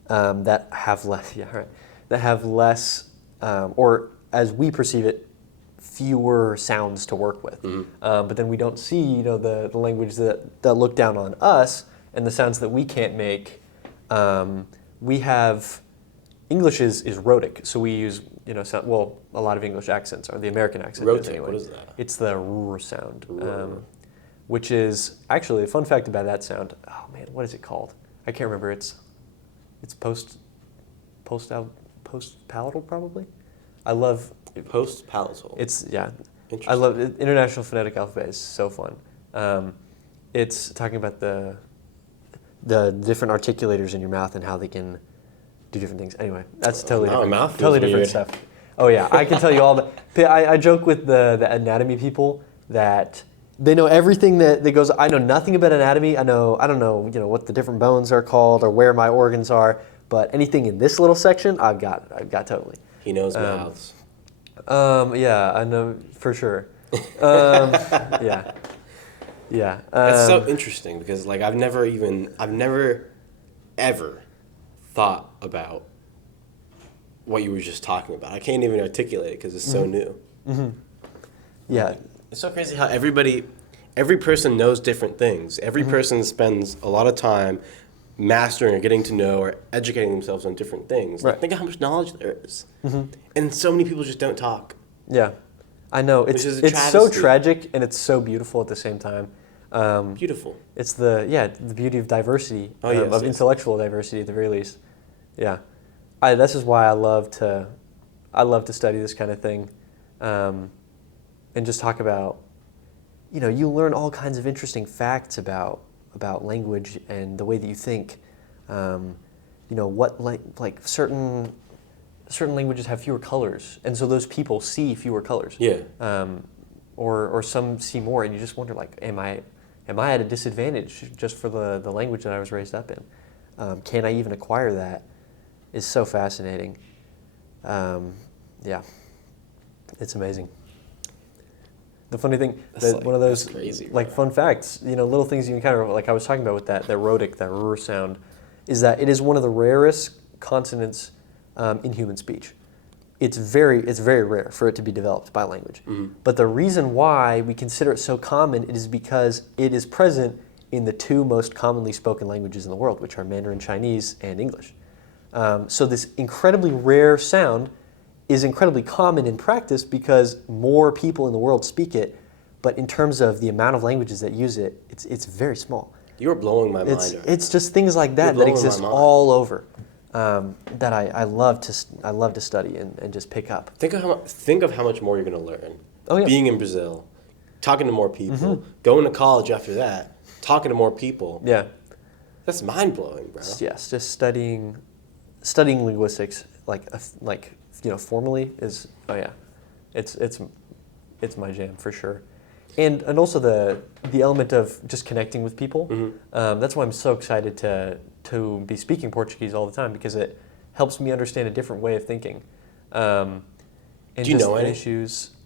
that have less. Yeah, right. That have less, or as we perceive it, fewer sounds to work with. But then we don't see, the language that look down on us and the sounds that we can't make. We have English is rhotic, so we use a lot of English accents are the American accent. Rhotic, anyway. what is that? It's the r sound, which is actually a fun fact about that sound. Oh man, what is it called? I can't remember. It's post palatal probably. I love post palatal. It's I love it. International Phonetic Alphabet is so fun. It's talking about the different articulators in your mouth and how they can do different things. Anyway, that's totally different stuff. Oh yeah, I can tell you all the. I joke with the anatomy people that they know everything that goes. I know nothing about anatomy. I don't know what the different bones are called or where my organs are. But anything in this little section, I've got totally. He knows mouths. Yeah, I know for sure. Yeah. Yeah. That's so interesting because like I've never ever thought about what you were just talking about. I can't even articulate it because it's so new. Yeah. It's so crazy how every person knows different things. Every person spends a lot of time mastering or getting to know or educating themselves on different things. Like, Right. think of how much knowledge there is. And so many people just don't talk. Yeah. I know. Which is a It's so travesty. tragic and it's so beautiful at the same time. Beautiful. It's the beauty of diversity, Oh, yes, of yes. intellectual diversity at the very least. Yeah. This is why I love to study this kind of thing, and just talk about, you learn all kinds of interesting facts about language and the way that you think. What like certain languages have fewer colors, and so those people see fewer colors. Yeah. Or some see more, and you just wonder, like, am I at a disadvantage just for the language that I was raised up in? Can I even acquire that? Is so fascinating. Yeah, it's amazing. The funny thing, one of those that's crazy, like bro. fun facts, little things you can kind of, like I was talking about with that rhotic, that r sound, is that it is one of the rarest consonants in human speech. It's very rare for it to be developed by language. But the reason why we consider it so common is because it is present in the two most commonly spoken languages in the world, which are Mandarin Chinese and English. So this incredibly rare sound is incredibly common in practice because more people in the world speak it, but in terms of the amount of languages that use it, it's very small. You're blowing my mind right It's now. just things like that You're that blowing my exist mind. all over, that I love to study and just pick up. Think of how much more you're going to learn. Oh, yeah. Being in Brazil, talking to more people, going to college after that, talking to more people. Yeah. That's mind-blowing, bro. Yes, just studying linguistics formally is, oh yeah, it's my jam for sure, and also the element of just connecting with people. That's why I'm so excited to be speaking Portuguese all the time, because it helps me understand a different way of thinking. And Do you just know any?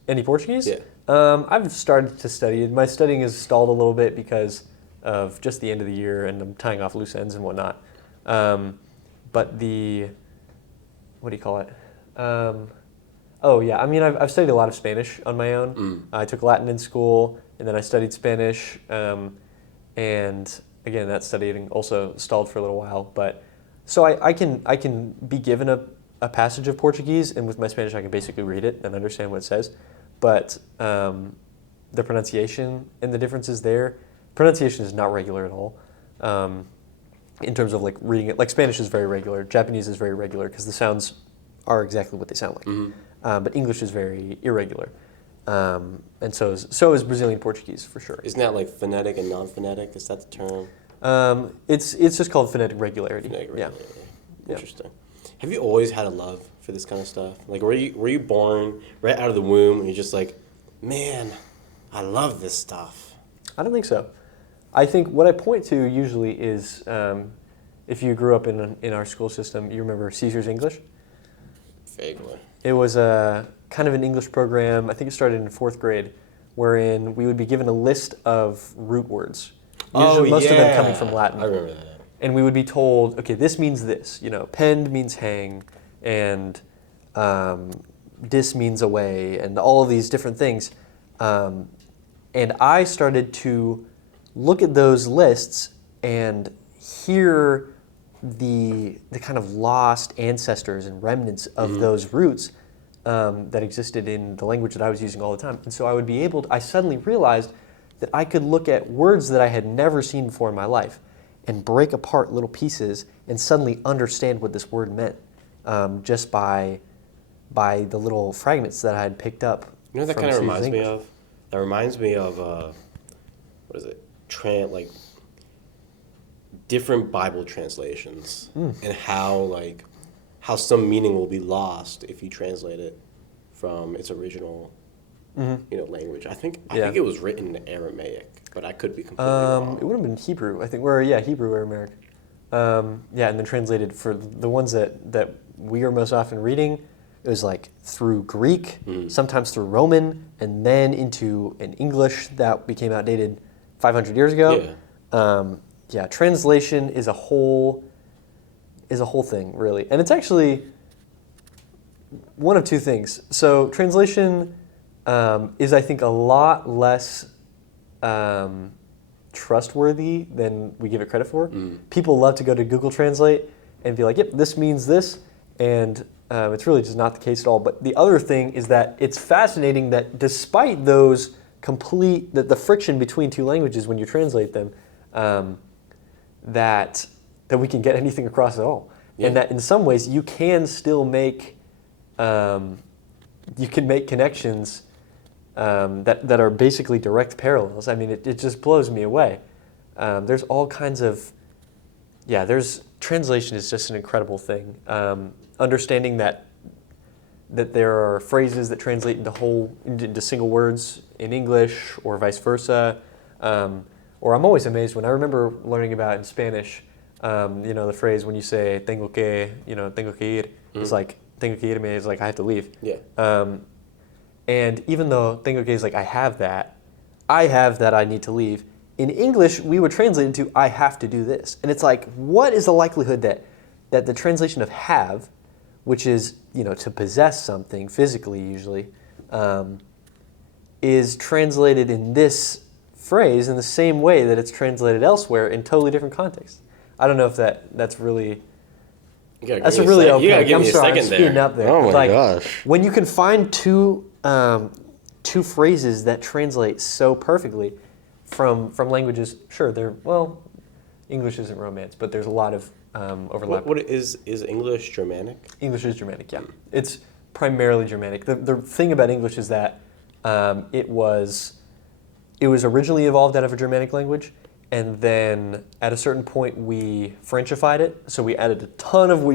any Portuguese? Yeah. I've started to study it. My studying has stalled a little bit because of just the end of the year, and I'm tying off loose ends and whatnot. But what do you call it? Oh yeah, I mean, I've studied a lot of Spanish on my own. I took Latin in school, and then I studied Spanish, and again, that studying also stalled for a little while. But so I can be given a passage of Portuguese, and with my Spanish, I can basically read it and understand what it says. But the pronunciation and the differences there, pronunciation is not regular at all. In terms of like reading it, like Spanish is very regular, Japanese is very regular because the sounds are exactly what they sound like. But English is very irregular, and so is Brazilian Portuguese for sure. Isn't that like phonetic and non-phonetic? Is that the term? It's just called phonetic regularity. Phonetic Yeah. regularity. Interesting. Have you always had a love for this kind of stuff? Like, were you born right out of the womb and you're just like, man, I love this stuff? I don't think so. I think what I point to usually is, if you grew up in our school system, you remember Caesar's English? Vaguely. It was a kind of an English program, I think it started in 4th grade, wherein we would be given a list of root words. Usually, most of them coming from Latin. I remember that. And we would be told, okay, this means this. Pend means hang, and dis means away, and all of these different things. And I started to look at those lists and hear the kind of lost ancestors and remnants of those roots that existed in the language that I was using all the time. And so I suddenly realized that I could look at words that I had never seen before in my life and break apart little pieces and suddenly understand what this word meant, just by the little fragments that I had picked up. You know what that from kind of Caesar's reminds me English. of? That reminds me of, what is it? Different Bible translations and how some meaning will be lost if you translate it from its original language. I think it was written in Aramaic, but I could be completely wrong. It would have been Hebrew, I think. Hebrew or Aramaic. And then translated for the ones that we are most often reading. It was like through Greek, sometimes through Roman, and then into an English that became outdated 500 years ago. Yeah. Yeah, translation is a whole thing, really. And it's actually one of two things. So translation is, I think, a lot less trustworthy than we give it credit for. People love to go to Google Translate and be like, yep, this means this, and it's really just not the case at all. But the other thing is that it's fascinating that despite those the friction between two languages when you translate them, that we can get anything across at all. Yeah. And that in some ways you can still make connections that are basically direct parallels. I mean, it just blows me away. There's all kinds of, translation is just an incredible thing. Understanding that there are phrases that translate into single words in English or vice versa. Or I'm always amazed when I remember learning about in Spanish, the phrase when you say tengo que ir, it's like tengo que irme is like I have to leave. Yeah. And even though tengo que is like I have that, I need to leave. In English, we would translate into I have to do this. And it's like, what is the likelihood that the translation of have, which is, to possess something physically usually, is translated in this phrase in the same way that it's translated elsewhere in totally different contexts. I don't know if that's really... That's a really okay. I'm sorry, I'm speeding up there. Oh my gosh! When you can find two phrases that translate so perfectly from languages, sure, English isn't Romance, but there's a lot of overlap. What is English Germanic? English is Germanic, yeah. It's primarily Germanic. The thing about English is that it was originally evolved out of a Germanic language. And then at a certain point, we Frenchified it. So we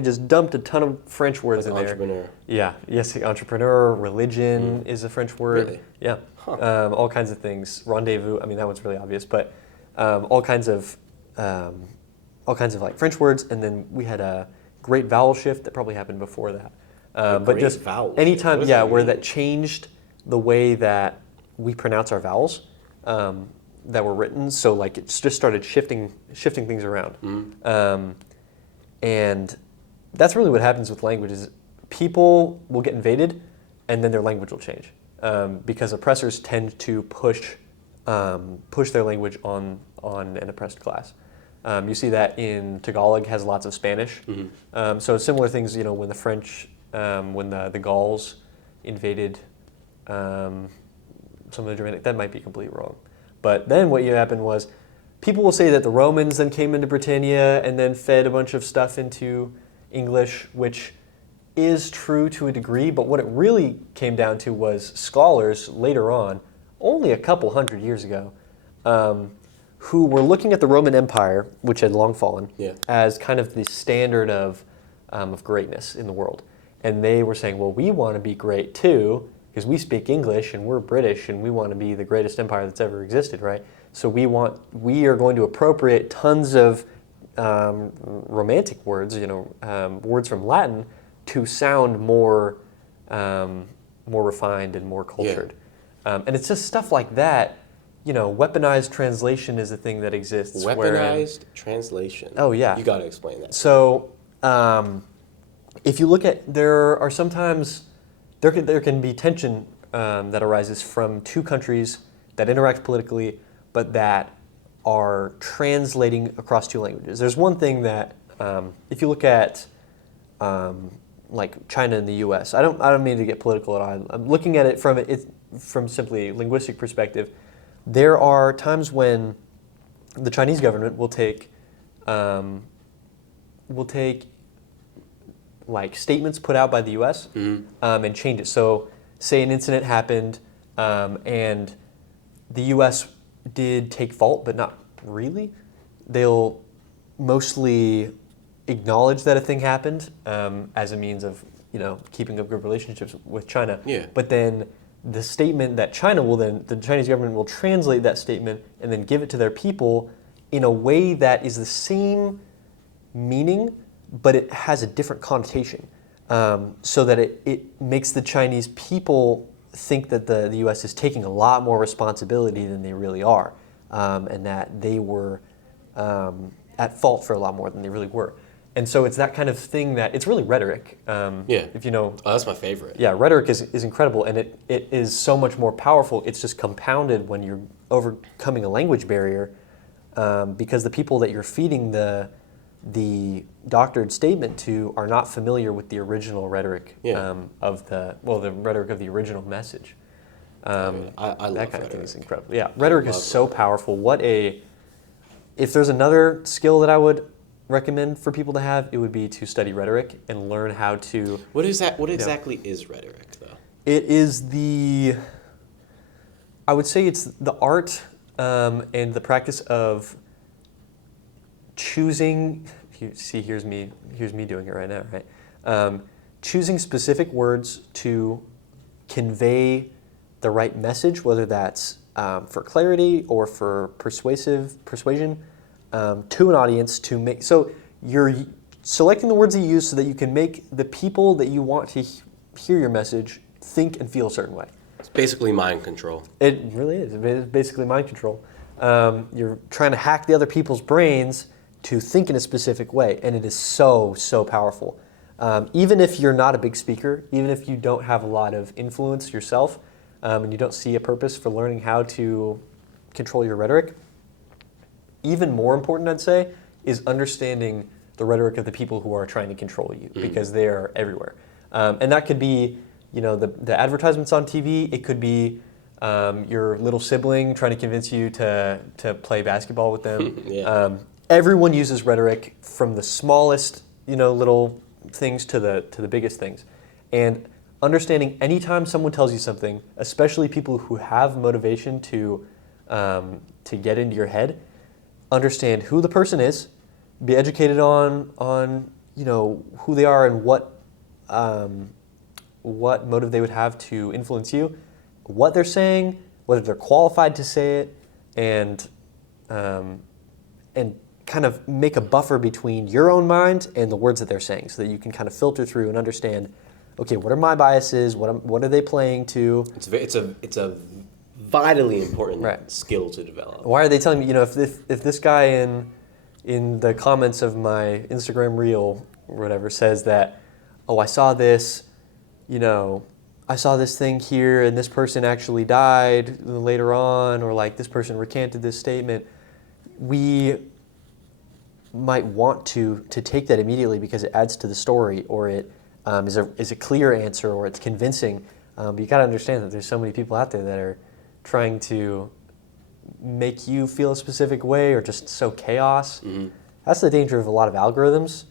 just dumped a ton of French words in there. Entrepreneur. Yeah. Yes, entrepreneur, religion is a French word. Really? Yeah. Huh. All kinds of things. Rendezvous. I mean, that one's really obvious. But all kinds of like French words. And then we had a great vowel shift that probably happened before that. But just anytime, where that changed the way that we pronounce our vowels. That were written, so like it's just started shifting things around, and that's really what happens with language. Is people will get invaded, and then their language will change because oppressors tend to push their language on an oppressed class. You see that in Tagalog has lots of Spanish, so similar things. When the French, when the Gauls invaded some of the Germanic, that might be completely wrong. But then what happened was people will say that the Romans then came into Britannia and then fed a bunch of stuff into English, which is true to a degree, but what it really came down to was scholars later on, only a couple hundred years ago, who were looking at the Roman Empire, which had long fallen, as kind of the standard of greatness in the world. And they were saying, well, we want to be great too, because we speak English and we're British and we want to be the greatest empire that's ever existed, right? So we are going to appropriate tons of romantic words, words from Latin to sound more refined and more cultured. Yeah. And it's just stuff like that. Weaponized translation is a thing that exists. Weaponized translation. Oh yeah. You got to explain that. So if you look at, there are sometimes. There can be tension that arises from two countries that interact politically, but that are translating across two languages. There's one thing that, if you look at like China and the U.S., I don't mean to get political at all. I'm looking at it from simply linguistic perspective. There are times when the Chinese government will take like statements put out by the U.S. And change it. So, say an incident happened, and the U.S. did take fault, but not really. They'll mostly acknowledge that a thing happened as a means of keeping up good relationships with China. Yeah. But then the statement that the Chinese government will translate that statement and then give it to their people in a way that is the same meaning, but it has a different connotation, so that it makes the Chinese people think that the U.S. is taking a lot more responsibility than they really are. and that they were at fault for a lot more than they really were. And so it's that kind of thing that it's really rhetoric. Yeah. If you know. Oh, that's my favorite. Yeah, rhetoric is incredible, and it is so much more powerful. It's just compounded when you're overcoming a language barrier, because the people that you're feeding the doctored statement to are not familiar with the original rhetoric the rhetoric of the original message. I love that kind rhetoric. of thing is incredible. Yeah, rhetoric is so powerful. If there's another skill that I would recommend for people to have, it would be to study rhetoric and learn how to. What is that? What exactly is rhetoric, though? It is I would say it's the art and the practice of choosing. See, here's me doing it right now, right? Choosing specific words to convey the right message, whether that's for clarity or for persuasion to an audience to make. So you're selecting the words that you use so that you can make the people that you want to hear your message think and feel a certain way. It's basically mind control. It really is. It's basically mind control. You're trying to hack the other people's brains to think in a specific way, and it is so powerful. Even if you're not a big speaker, even if you don't have a lot of influence yourself, and you don't see a purpose for learning how to control your rhetoric, even more important, I'd say, is understanding the rhetoric of the people who are trying to control you, because they are everywhere. And that could be, the advertisements on TV. It could be your little sibling trying to convince you to play basketball with them. Yeah. Everyone uses rhetoric, from the smallest, little things to the biggest things. And understanding anytime someone tells you something, especially people who have motivation to get into your head, understand who the person is, be educated on who they are and what motive they would have to influence you, what they're saying, whether they're qualified to say it, and kind of make a buffer between your own mind and the words that they're saying, so that you can kind of filter through and understand, okay, what are my biases? What are they playing to? It's a vitally important Right. skill to develop. Why are they telling me? If this guy in the comments of my Instagram reel or whatever says that, oh, I saw this thing here, and this person actually died later on, or like this person recanted this statement, we might want to take that immediately because it adds to the story, or it is a clear answer, or it's convincing. But you got to understand that there's so many people out there that are trying to make you feel a specific way, or just sow chaos. Mm-hmm. That's the danger of a lot of algorithms.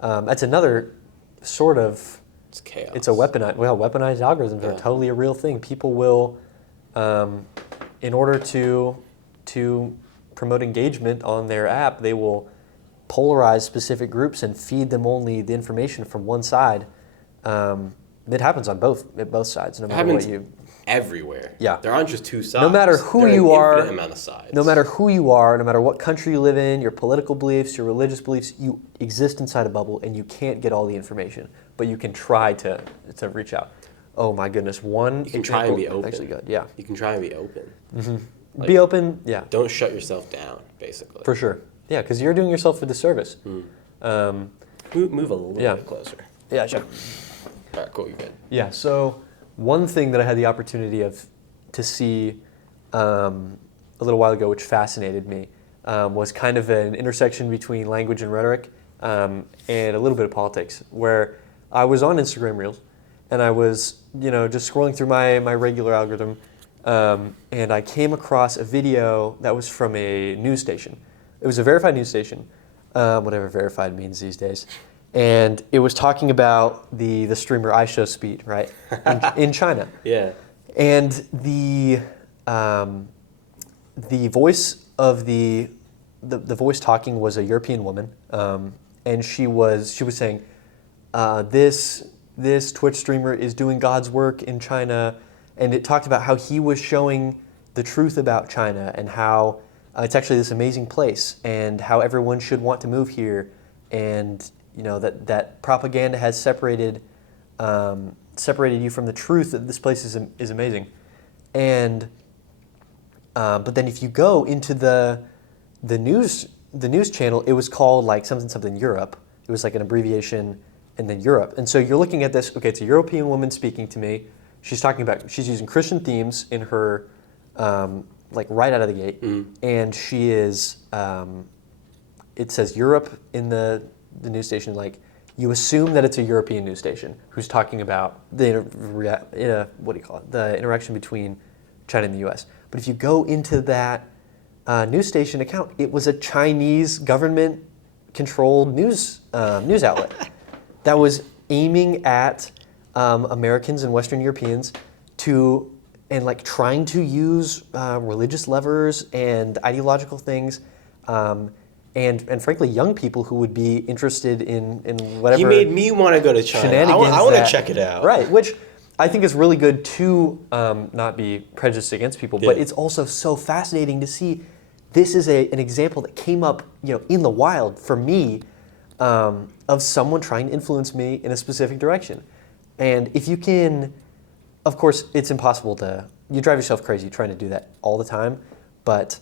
That's another sort of. It's chaos. It's weaponized algorithms are totally a real thing. People will, in order to promote engagement on their app, they will polarize specific groups and feed them only the information from one side. It happens on both sides, no matter what you. Everywhere. Yeah. There aren't just two sides. No matter who there are you an are, infinite amount of sides. no matter who you are, no matter what country you live in, your political beliefs, your religious beliefs, you exist inside a bubble, and you can't get all the information, but you can try to reach out. Oh my goodness, You can try and be open. Actually good, yeah. You can try and be open. Mm-hmm. Be open, yeah. Don't shut yourself down, basically. For sure. Yeah, because you're doing yourself a disservice. Move a little bit closer. Yeah, sure. All right, cool, you're good. Yeah, so one thing that I had the opportunity to see a little while ago, which fascinated me, was kind of an intersection between language and rhetoric, and a little bit of politics, where I was on Instagram Reels, and I was just scrolling through my regular algorithm, and I came across a video that was from a news station. It was a verified news station, whatever verified means these days. And it was talking about the streamer iShowSpeed, right, in China. Yeah. And the voice of the voice talking was a European woman, and she was saying, this Twitch streamer is doing God's work in China, and it talked about how he was showing the truth about China and how it's actually this amazing place, and how everyone should want to move here, and that propaganda has separated you from the truth that this place is amazing. And But then if you go into the news channel, it was called like something Europe. It was like an abbreviation, and then Europe. And so you're looking at this. Okay, it's a European woman speaking to me. She's using Christian themes in her, like right out of the gate, and she is. It says Europe in the news station. Like you assume that it's a European news station who's talking about the interaction between China and the U.S. But if you go into that news station account, it was a Chinese government-controlled news outlet that was aiming at Americans and Western Europeans and trying to use religious levers and ideological things, and frankly, young people who would be interested in whatever. He made me want to go to China. I want to check it out. Right, which I think is really good to not be prejudiced against people, but it's also so fascinating to see. This is an example that came up, in the wild for me, of someone trying to influence me in a specific direction. And if you can, of course, it's impossible you drive yourself crazy trying to do that all the time, but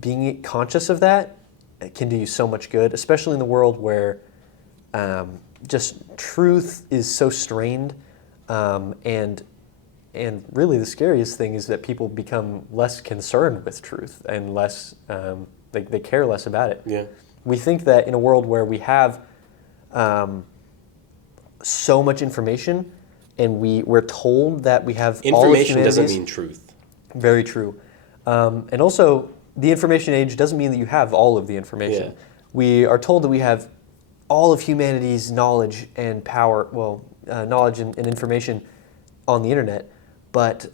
being conscious of that can do you so much good, especially in the world where just truth is so strained, and really the scariest thing is that people become less concerned with truth and less, they care less about it. Yeah. We think that in a world where we have so much information and we're told that we have all of information humanity's, doesn't mean truth. Very true. And also, the information age doesn't mean that you have all of the information. Yeah. We are told that we have all of humanity's knowledge and power, knowledge and information on the internet, but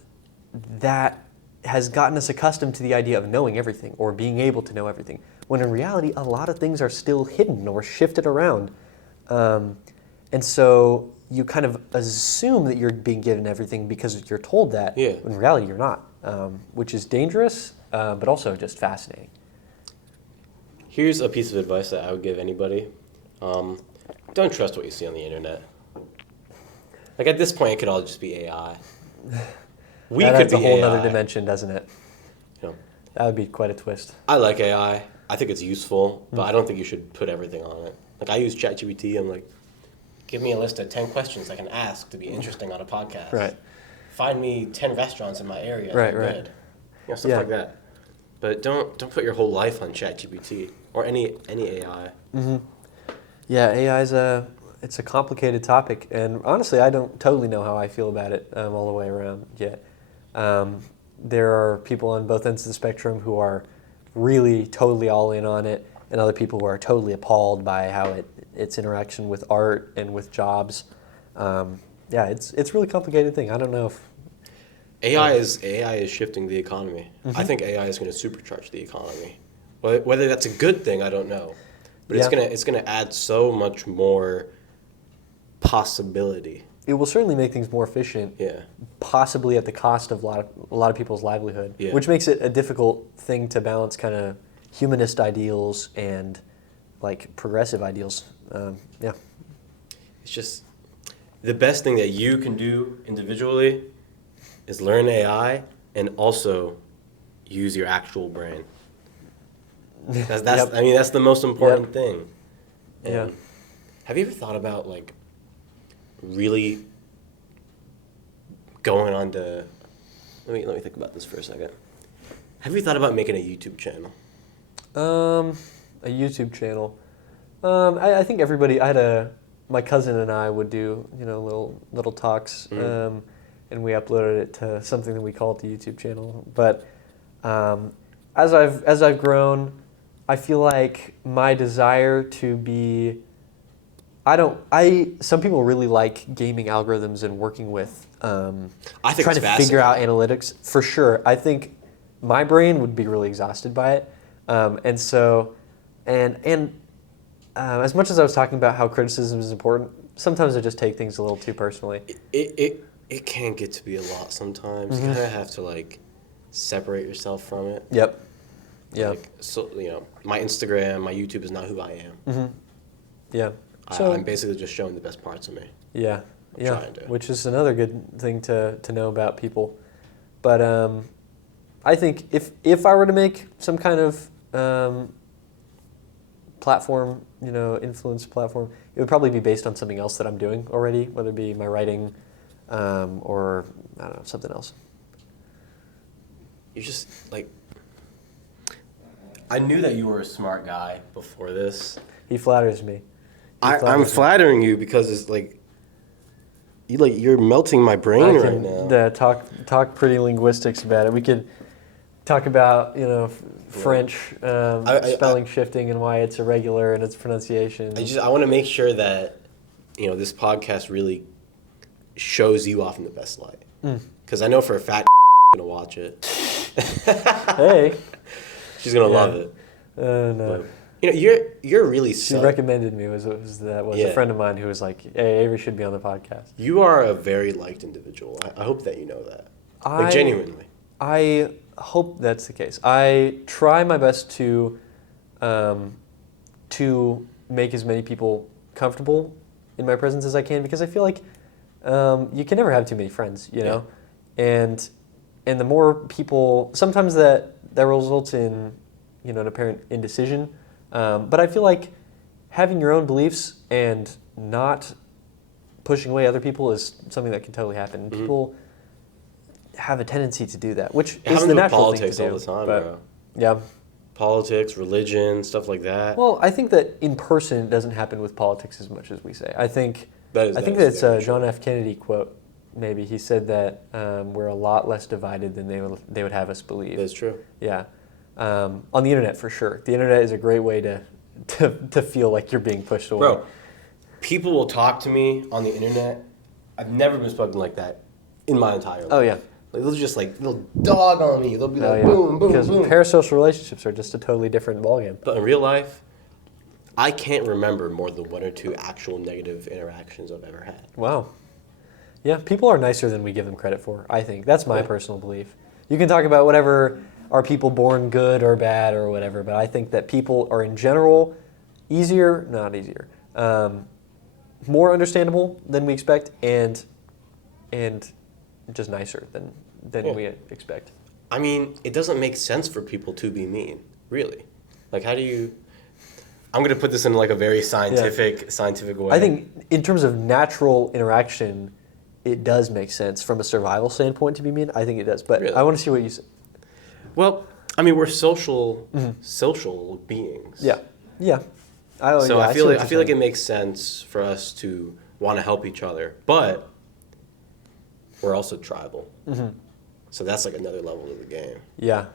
that has gotten us accustomed to the idea of knowing everything or being able to know everything, when in reality, a lot of things are still hidden or shifted around. And so you kind of assume that you're being given everything because you're told that. Yeah. When in reality, you're not, which is dangerous, but also just fascinating. Here's a piece of advice that I would give anybody. Don't trust what you see on the internet. Like at this point, it could all just be AI. That's a whole other dimension, doesn't it? You know, That would be quite a twist. I like AI. I think it's useful, but I don't think you should put everything on it. Like I use ChatGPT. I'm like, give me a list of 10 questions I can ask to be interesting on a podcast. Right. Find me 10 restaurants in my area. Right, that are right. good. Stuff like that. But don't put your whole life on ChatGPT or any AI. Mm-hmm. Yeah, AI it's a complicated topic, and honestly, I don't totally know how I feel about it all the way around yet. There are people on both ends of the spectrum who are really totally all in on it, and other people who are totally appalled by how its interaction with art and with jobs. It's a really complicated thing. I don't know if AI is shifting the economy. Mm-hmm. I think AI is going to supercharge the economy. Whether that's a good thing, I don't know. But it's gonna add so much more possibility. It will certainly make things more efficient. Yeah. Possibly at the cost of a lot of people's livelihood, which makes it a difficult thing to balance kind of humanist ideals and like progressive ideals. It's just the best thing that you can do individually is learn AI and also use your actual brain. That's I mean that's the most important thing. And have you ever thought about like really going on to let me think about this for a second. Have you thought about making a YouTube channel? A YouTube channel. I think everybody. My cousin and I would do little talks, and we uploaded it to something that we call it the YouTube channel. But as I've grown, I feel like my desire to be. Some people really like gaming algorithms and working with trying to figure out analytics. For sure, I think my brain would be really exhausted by it, and as much as I was talking about how criticism is important, sometimes I just take things a little too personally. It can get to be a lot sometimes. Mm-hmm. You kind of have to like separate yourself from it. Yep. Yeah. Like, so my Instagram, my YouTube is not who I am. Mm-hmm. Yeah. I'm basically just showing the best parts of me. Yeah. I'm trying to. Which is another good thing to know about people. But I think if I were to make some kind of platform, influence platform, it would probably be based on something else that I'm doing already, whether it be my writing or, I don't know, something else. You just, like... I knew that you were a smart guy before this. He flatters me. I'm flattering you because it's like... You're melting my brain right now. Talk pretty linguistics about it. We could talk about, French spelling shifting and why it's irregular in its pronunciation. I want to make sure that, this podcast really shows you off in the best light. Because I know for a fact going to watch it. Hey. She's going to love it. No. But, you're really... She recommended me. Was a friend of mine who was like, hey, Avery should be on the podcast. You are a very liked individual. I hope that you know that. Genuinely. I hope that's the case. I try my best to make as many people comfortable in my presence as I can, because I feel like you can never have too many friends, know? And the more people, sometimes that results in, an apparent indecision. But I feel like having your own beliefs and not pushing away other people is something that can totally happen. Mm-hmm. People have a tendency to do that, which is the natural thing to do. Politics all the time, bro. Yeah. Politics, religion, stuff like that. Well, I think that in person it doesn't happen with politics as much as we say. I think that's a John F. Kennedy quote. Maybe he said that we're a lot less divided than they would have us believe. That's true. Yeah. On the internet, for sure. The internet is a great way to feel like you're being pushed away. Bro, people will talk to me on the internet. I've never been spoken like that in my entire life. Oh, yeah. Like, they'll dog on me. They'll be like, boom, boom, because boom. Parasocial relationships are just a totally different ballgame. But in real life, I can't remember more than one or two actual negative interactions I've ever had. Wow. Yeah, people are nicer than we give them credit for, I think. That's my personal belief. You can talk about whatever, are people born good or bad or whatever, but I think that people are in general more understandable than we expect and just nicer than we expect. I mean, it doesn't make sense for people to be mean, really. Like, how do you... I'm going to put this in like a very scientific way. I think in terms of natural interaction, it does make sense from a survival standpoint to be mean. I think it does, but really? I want to see what you say. Well, I mean, we're social beings. Yeah. Yeah. I feel like it makes sense for us to want to help each other, but we're also tribal. Mm-hmm. So that's like another level of the game. Yeah.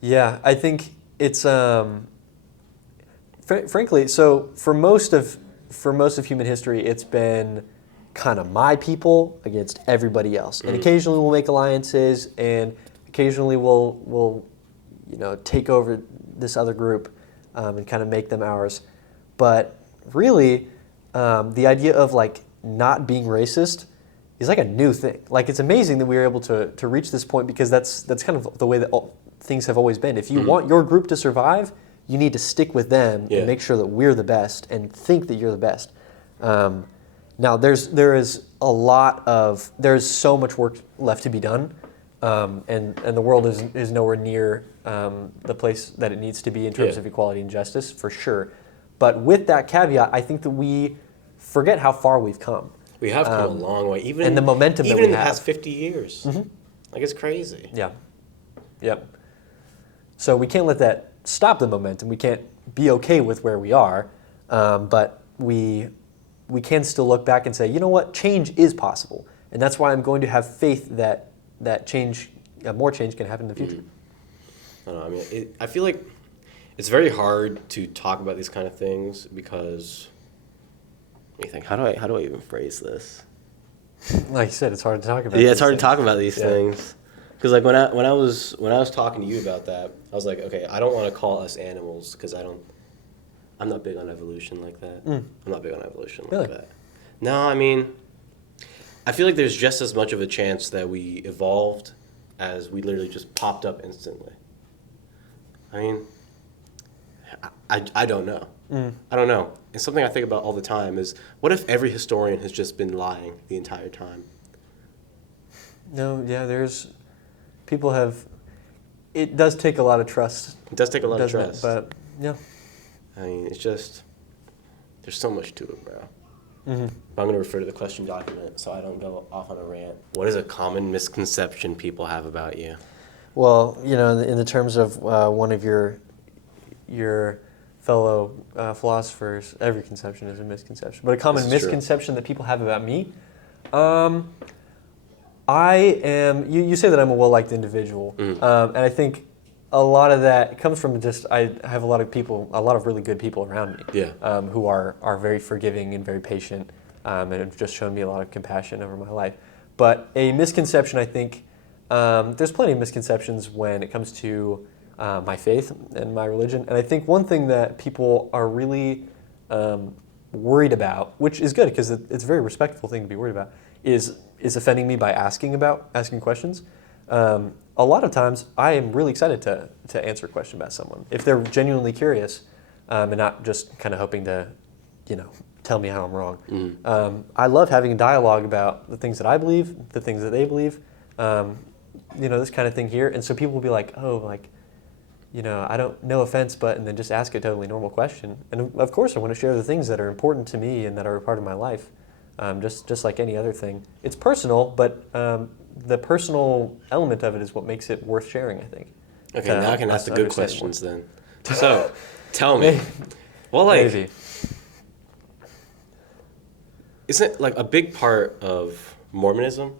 Yeah, I think it's frankly, so for most of human history, it's been kind of my people against everybody else. Mm-hmm. And occasionally we'll make alliances, and occasionally we'll take over this other group and kind of make them ours. But really, the idea of like not being racist is like a new thing. Like, it's amazing that we were able to reach this point, because that's kind of the way that things have always been. If you want your group to survive, you need to stick with them and make sure that we're the best and think that you're the best. Now, there's so much work left to be done, and the world is nowhere near the place that it needs to be in terms of equality and justice, for sure. But with that caveat, I think that we forget how far we've come. We have come a long way, even and the momentum even that we in the have. past 50 years. Mm-hmm. Like, it's crazy. Yeah. Yep. So we can't let that stop the momentum. We can't be okay with where we are, but we can still look back and say, you know what, change is possible, and that's why I'm going to have faith that change, more change, can happen in the future. I don't know. I mean, I feel like it's very hard to talk about these kind of things because. What do you think? How do I even phrase this? Like you said, it's hard to talk about. Yeah, it's hard to talk about these things. Because like when I was talking to you about that, I was like, okay, I don't want to call us animals because I'm not big on evolution like that. I'm not big on evolution like that. No, I mean, I feel like there's just as much of a chance that we evolved as we literally just popped up instantly. I mean, I don't know. I don't know. And something I think about all the time is, what if every historian has just been lying the entire time? No, yeah, People have. It does take a lot of trust. It does take a lot of doesn't it? trust. But yeah. I mean, it's just, there's so much to it, bro. Mm-hmm. I'm going to refer to the question document so I don't go off on a rant. What is a common misconception people have about you? Well, in the terms of one of your fellow philosophers, every conception is a misconception. But a common misconception that people have about me, I am. You say that I'm a well-liked individual, and I think a lot of that comes from just I have a lot of really good people around me, who are very forgiving and very patient, and have just shown me a lot of compassion over my life. But a misconception, I think, there's plenty of misconceptions when it comes to my faith and my religion, and I think one thing that people are really worried about, which is good because it's a very respectful thing to be worried about, is offending me by asking questions. A lot of times, I am really excited to answer a question about someone if they're genuinely curious, and not just kind of hoping to, tell me how I'm wrong. I love having a dialogue about the things that I believe, the things that they believe, this kind of thing here. And so people will be like, oh, like, I don't, no offense, but, and then just ask a totally normal question. And of course, I want to share the things that are important to me and that are a part of my life, just like any other thing. It's personal, but the personal element of it is what makes it worth sharing, I think. Okay, now I can ask the good questions then. So, tell me. Well, like, Maybe. Isn't like a big part of Mormonism?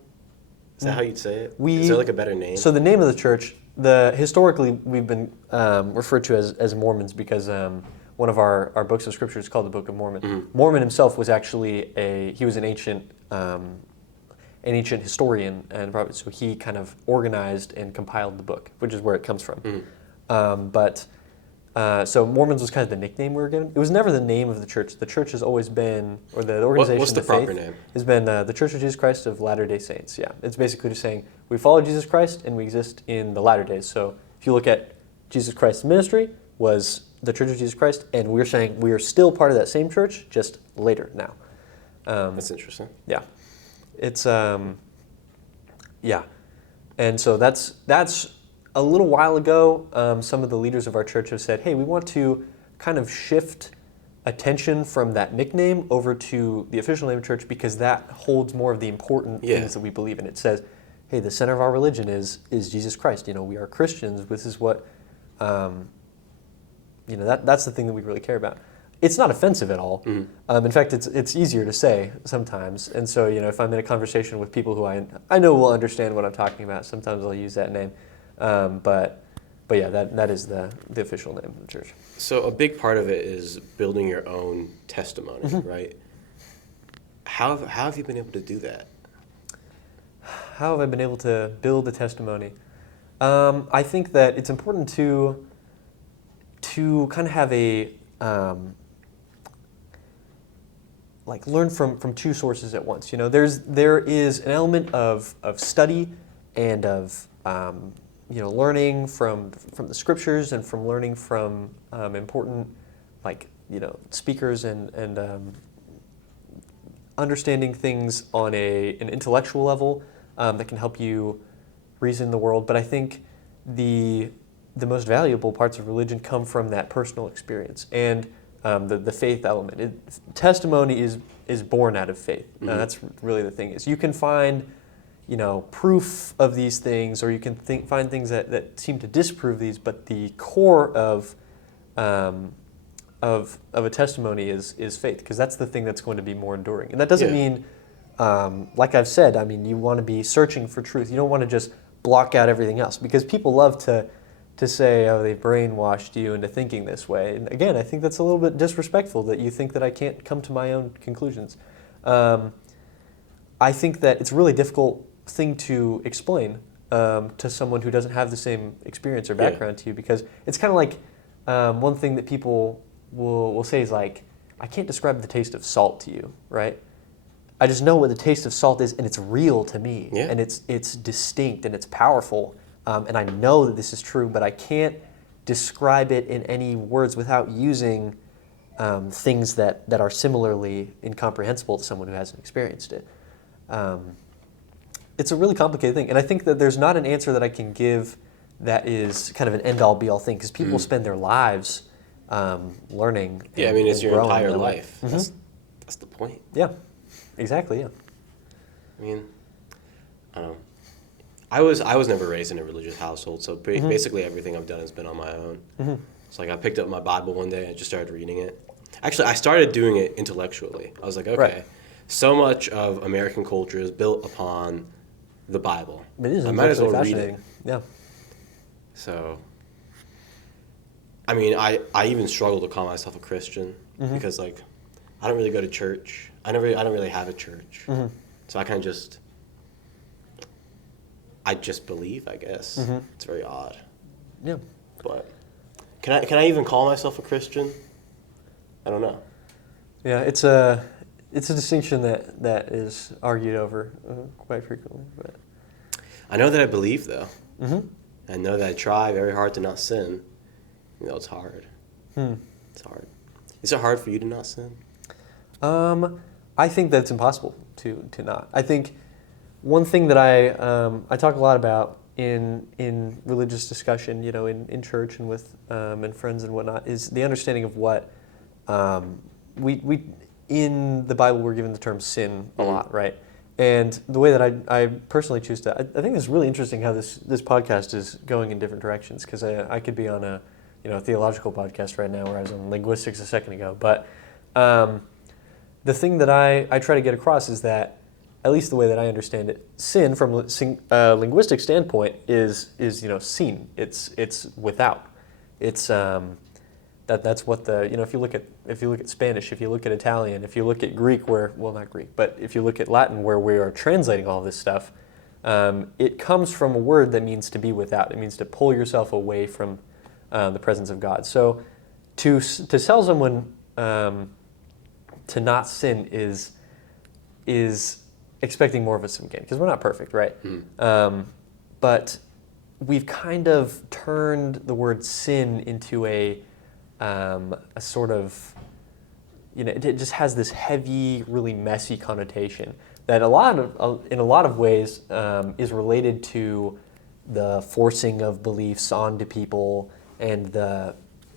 Is that how you'd say it? Is there like a better name? So the name of the church, historically we've been referred to as Mormons because one of our books of scripture is called the Book of Mormon. Mm-hmm. Mormon himself was actually an ancient historian and prophet, so he kind of organized and compiled the book, which is where it comes from. So Mormons was kind of the nickname we were given. It was never the name of the church. The church has always been, or the organization, what's the proper name? Has been the Church of Jesus Christ of Latter-day Saints. Yeah, it's basically just saying we follow Jesus Christ and we exist in the latter days. So if you look at Jesus Christ's ministry, was the Church of Jesus Christ, and we're saying we are still part of that same church, just later now. That's interesting. Yeah, it's and so that's. A little while ago, some of the leaders of our church have said, hey, we want to kind of shift attention from that nickname over to the official name of church because that holds more of the important things that we believe in. It says, hey, the center of our religion is Jesus Christ. We are Christians. This is what, that's the thing that we really care about. It's not offensive at all. In fact, it's easier to say sometimes. And so, if I'm in a conversation with people who I know will understand what I'm talking about, sometimes I'll use that name. But yeah, that is the official name of the church. So a big part of it is building your own testimony, right? How have you been able to do that? How have I been able to build a testimony? I think that it's important to kind of have a learn from two sources at once. There is an element of study and of learning from the scriptures and from learning from important speakers and understanding things on an intellectual level that can help you reason the world. But I think the most valuable parts of religion come from that personal experience and the faith element. Testimony is born out of faith. That's really the thing. Is you can find proof of these things, or you can find things that seem to disprove these, but the core of a testimony is faith, because that's the thing that's going to be more enduring. And that doesn't mean, like I've said, you want to be searching for truth. You don't want to just block out everything else, because people love to say, oh, they've brainwashed you into thinking this way. And again, I think that's a little bit disrespectful that you think that I can't come to my own conclusions. I think that it's a really difficult thing to explain to someone who doesn't have the same experience or background to you, because it's kind of like one thing that people will say is like, I can't describe the taste of salt to you, right? I just know what the taste of salt is, and it's real to me, and it's distinct and it's powerful, and I know that this is true, but I can't describe it in any words without using things that are similarly incomprehensible to someone who hasn't experienced it. it's a really complicated thing. And I think that there's not an answer that I can give that is kind of an end-all, be-all thing, because people spend their lives learning. Yeah, I and, mean, it's and your growing entire their life. Mm-hmm. That's the point. Yeah, exactly. Yeah. I mean, I don't know. I was never raised in a religious household, so basically everything I've done has been on my own. Mm-hmm. It's like I picked up my Bible one day and I just started reading it. Actually, I started doing it intellectually. I was like, okay, Right. so much of American culture is built upon the Bible. It is I might as well read fascinating. it. Yeah. So, I mean, I even struggle to call myself a Christian because, like, I don't really go to church. I don't really have a church. Mm-hmm. So I just believe, I guess. Mm-hmm. It's very odd. Yeah. But can I even call myself a Christian? I don't know. Yeah, it's a distinction that is argued over quite frequently. But I know that I believe, though. mm-hmm. I know that I try very hard to not sin. You know, it's hard. Hmm. It's hard. Is it hard for you to not sin? I think that it's impossible to not. I think one thing that I talk a lot about in religious discussion, you know, in church and with and friends and whatnot, is the understanding of what we in the Bible we're given the term sin a lot, right? And the way that I personally choose to, I think it's really interesting how this podcast is going in different directions, because I could be on a theological podcast right now, where I was on linguistics a second ago. But the thing that I try to get across is that, at least the way that I understand it, sin from a linguistic standpoint is seen. It's without. It's that's what the if you look at Spanish, if you look at Italian, if you look at Greek, not Greek, but if you look at Latin, where we are translating all this stuff, it comes from a word that means to be without. It means to pull yourself away from the presence of God. So to tell someone to not sin is expecting more of us again, because we're not perfect, right? But we've kind of turned the word sin into a sort of, it just has this heavy, really messy connotation that in a lot of ways is related to the forcing of beliefs onto people, and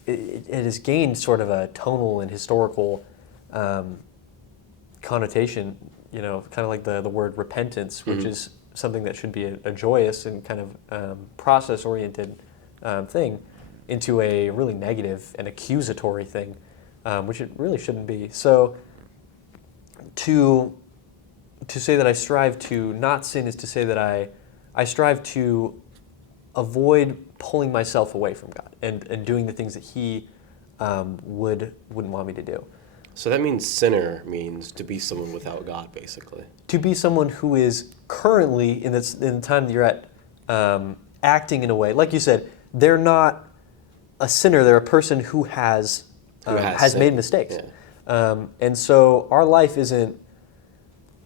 it has gained sort of a tonal and historical connotation, kind of like the word repentance, which is something that should be a joyous and kind of process-oriented thing, into a really negative and accusatory thing, which it really shouldn't be. So to say that I strive to not sin is to say that I strive to avoid pulling myself away from God and doing the things that He wouldn't want me to do. So that means sinner means to be someone without God, basically. To be someone who is currently, in the time that you're at, acting in a way, like you said, they're not a sinner, they're a person who has made mistakes. Yeah. And so our life isn't,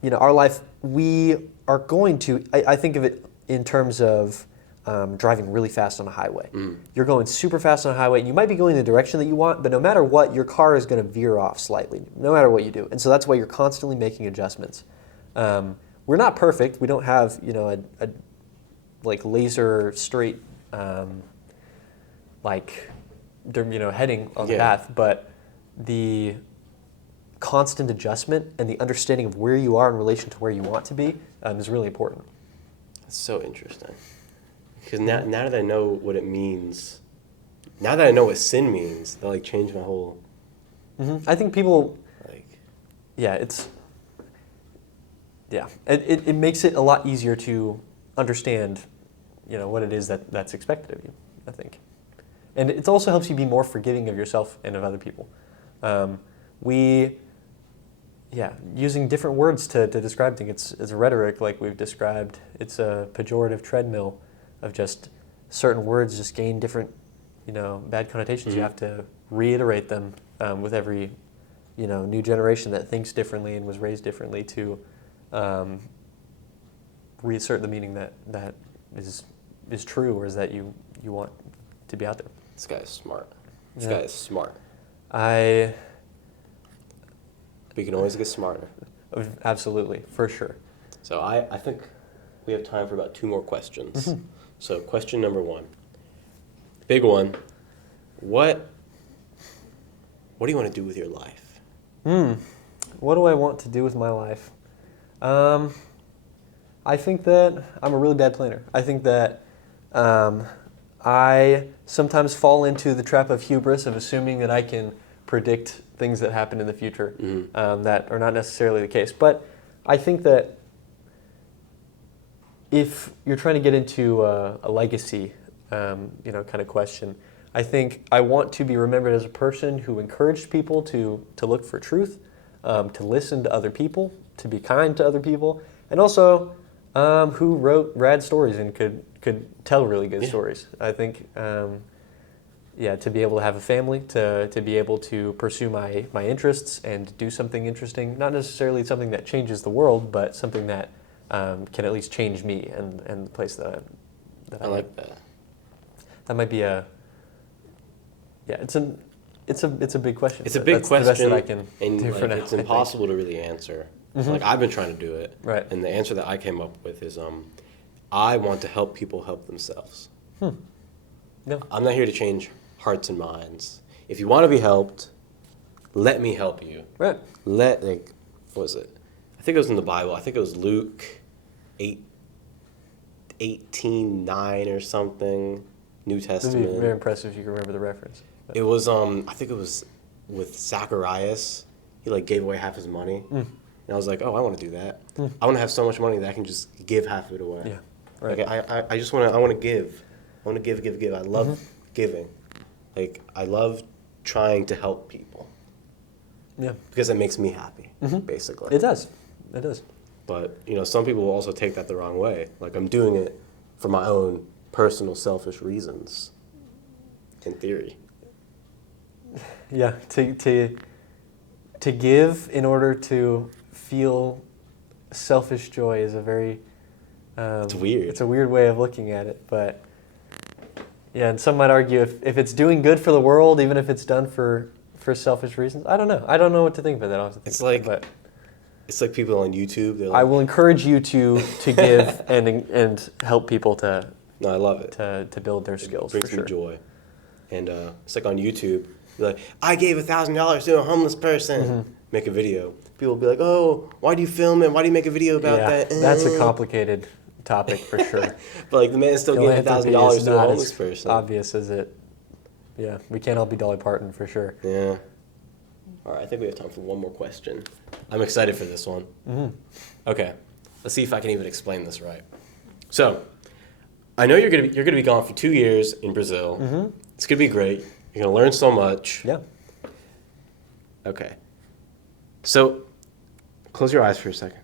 we are going to, I think of it in terms of driving really fast on a highway. You're going super fast on a highway, and you might be going in the direction that you want, but no matter what, your car is going to veer off slightly, no matter what you do. And so that's why you're constantly making adjustments. We're not perfect. We don't have, a like laser straight, heading on the path, but the constant adjustment and the understanding of where you are in relation to where you want to be is really important. That's so interesting. Because now that I know what it means, now that I know what sin means, that changed my whole. I think people, it makes it a lot easier to understand, what it is that's expected of you, I think, and it also helps you be more forgiving of yourself and of other people. Using different words to describe things, it's a rhetoric, like we've described. It's a pejorative treadmill of just certain words just gain different, bad connotations. You have to reiterate them with every, new generation that thinks differently and was raised differently to reassert the meaning that is true, or is that you want to be out there. This guy is smart. This guy is smart. But you can always get smarter. Absolutely, for sure. So I think we have time for about 2 more questions. So question number 1. Big one. What do you want to do with your life? What do I want to do with my life? I think that I'm a really bad planner. I think that I sometimes fall into the trap of hubris of assuming that I can predict things that happen in the future that are not necessarily the case. But I think that if you're trying to get into a legacy, kind of question, I think I want to be remembered as a person who encouraged people to look for truth, to listen to other people, to be kind to other people, and also who wrote rad stories and could tell really good stories. I think, to be able to have a family, to be able to pursue my interests and do something interesting, not necessarily something that changes the world, but something that can at least change me and the place that I like that. That might be it's a big question. It's a big question, the best that I can and do for now, it's impossible to really answer. Like I've been trying to do it, right? And the answer that I came up with is, I want to help people help themselves. No. I'm not here to change hearts and minds. If you want to be helped, let me help you. Right. What was it? I think it was in the Bible. I think it was Luke 18:9 or something. New Testament. It'd be very impressive if you can remember the reference. It was I think it was with Zacharias. He gave away half his money. And I was like, oh, I want to do that. I want to have so much money that I can just give half of it away. Yeah. Right. I just want to give. I want to give. I love giving. I love trying to help people. Yeah. Because it makes me happy, basically. It does. It does. But, some people will also take that the wrong way. I'm doing it for my own personal selfish reasons, in theory. Yeah, to give in order to feel selfish joy is a very It's weird. It's a weird way of looking at it, but yeah, and some might argue if it's doing good for the world, even if it's done for selfish reasons, I don't know. I don't know what to think about that. I'll have to think about it, It's like people on YouTube. They're I will encourage you to give and help people to. No, I love it. To build their skills. It brings for sure. me joy. And it's like on YouTube. They're like, I gave $1,000 to a homeless person. Make a video. People will be like, oh, why do you film it? Why do you make a video about that? That's a complicated topic for sure. But the man still gave $1,000 to a homeless person. Obvious as it. Yeah, we can't all be Dolly Parton for sure. Yeah. All right, I think we have time for one more question. I'm excited for this one. Okay, let's see if I can even explain this right. So, I know you're gonna be gone for 2 years in Brazil. It's gonna be great. You're gonna learn so much. Yeah. Okay. So, close your eyes for a second.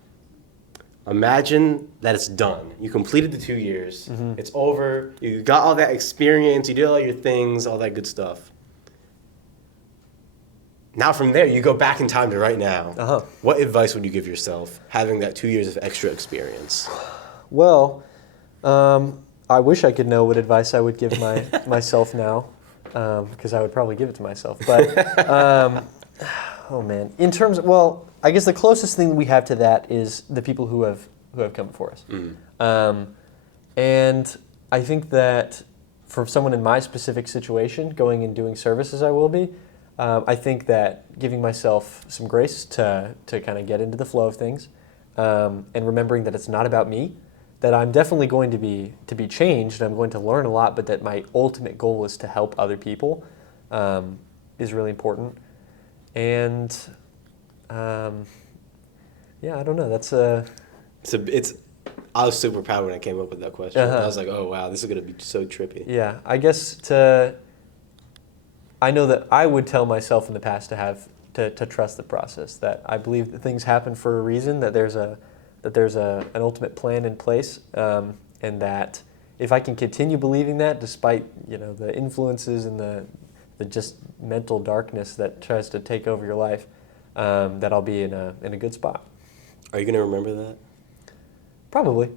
Imagine that it's done. You completed the 2 years. It's over. You got all that experience. You did all your things, all that good stuff. Now from there, you go back in time to right now. What advice would you give yourself having that 2 years of extra experience? Well, I wish I could know what advice I would give myself now, because I would probably give it to myself. But, oh man, in terms of, I guess the closest thing we have to that is the people who have come before us. And I think that for someone in my specific situation, going and doing service as I will be, I think that giving myself some grace to kind of get into the flow of things, and remembering that it's not about me, that I'm definitely going to be changed, and I'm going to learn a lot, but that my ultimate goal is to help other people, is really important. And I don't know. That's I was super proud when I came up with that question. I was like, oh wow, this is gonna be so trippy. Yeah, I guess I know that I would tell myself in the past to trust the process. That I believe that things happen for a reason. That there's an ultimate plan in place, and that if I can continue believing that, despite the influences and the just mental darkness that tries to take over your life, that I'll be in a good spot. Are you gonna remember that? Probably.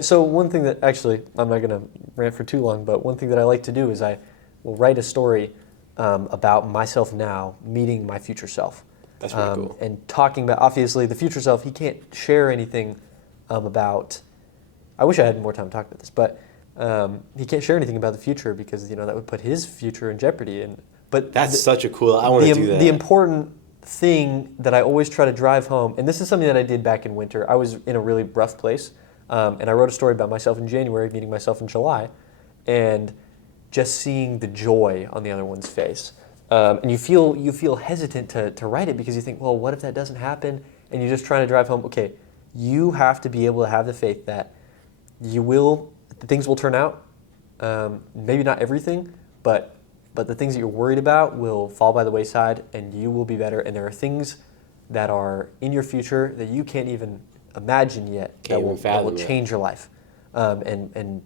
So one thing that actually I'm not gonna rant for too long, but one thing that I like to do is I will write a story about myself now meeting my future self. That's really cool. And talking about, obviously, the future self, he can't share anything about I wish I had more time to talk about this, but he can't share anything about the future because that would put his future in jeopardy. But That's such a cool. I want to do that. The important thing that I always try to drive home, and this is something that I did back in winter. I was in a really rough place, and I wrote a story about myself in January, meeting myself in July, and just seeing the joy on the other one's face. And you feel hesitant to write it because you think, well, what if that doesn't happen? And you're just trying to drive home. Okay, you have to be able to have the faith that things will turn out. Maybe not everything, but the things that you're worried about will fall by the wayside, and you will be better. And there are things that are in your future that you can't even imagine yet that will change your life, and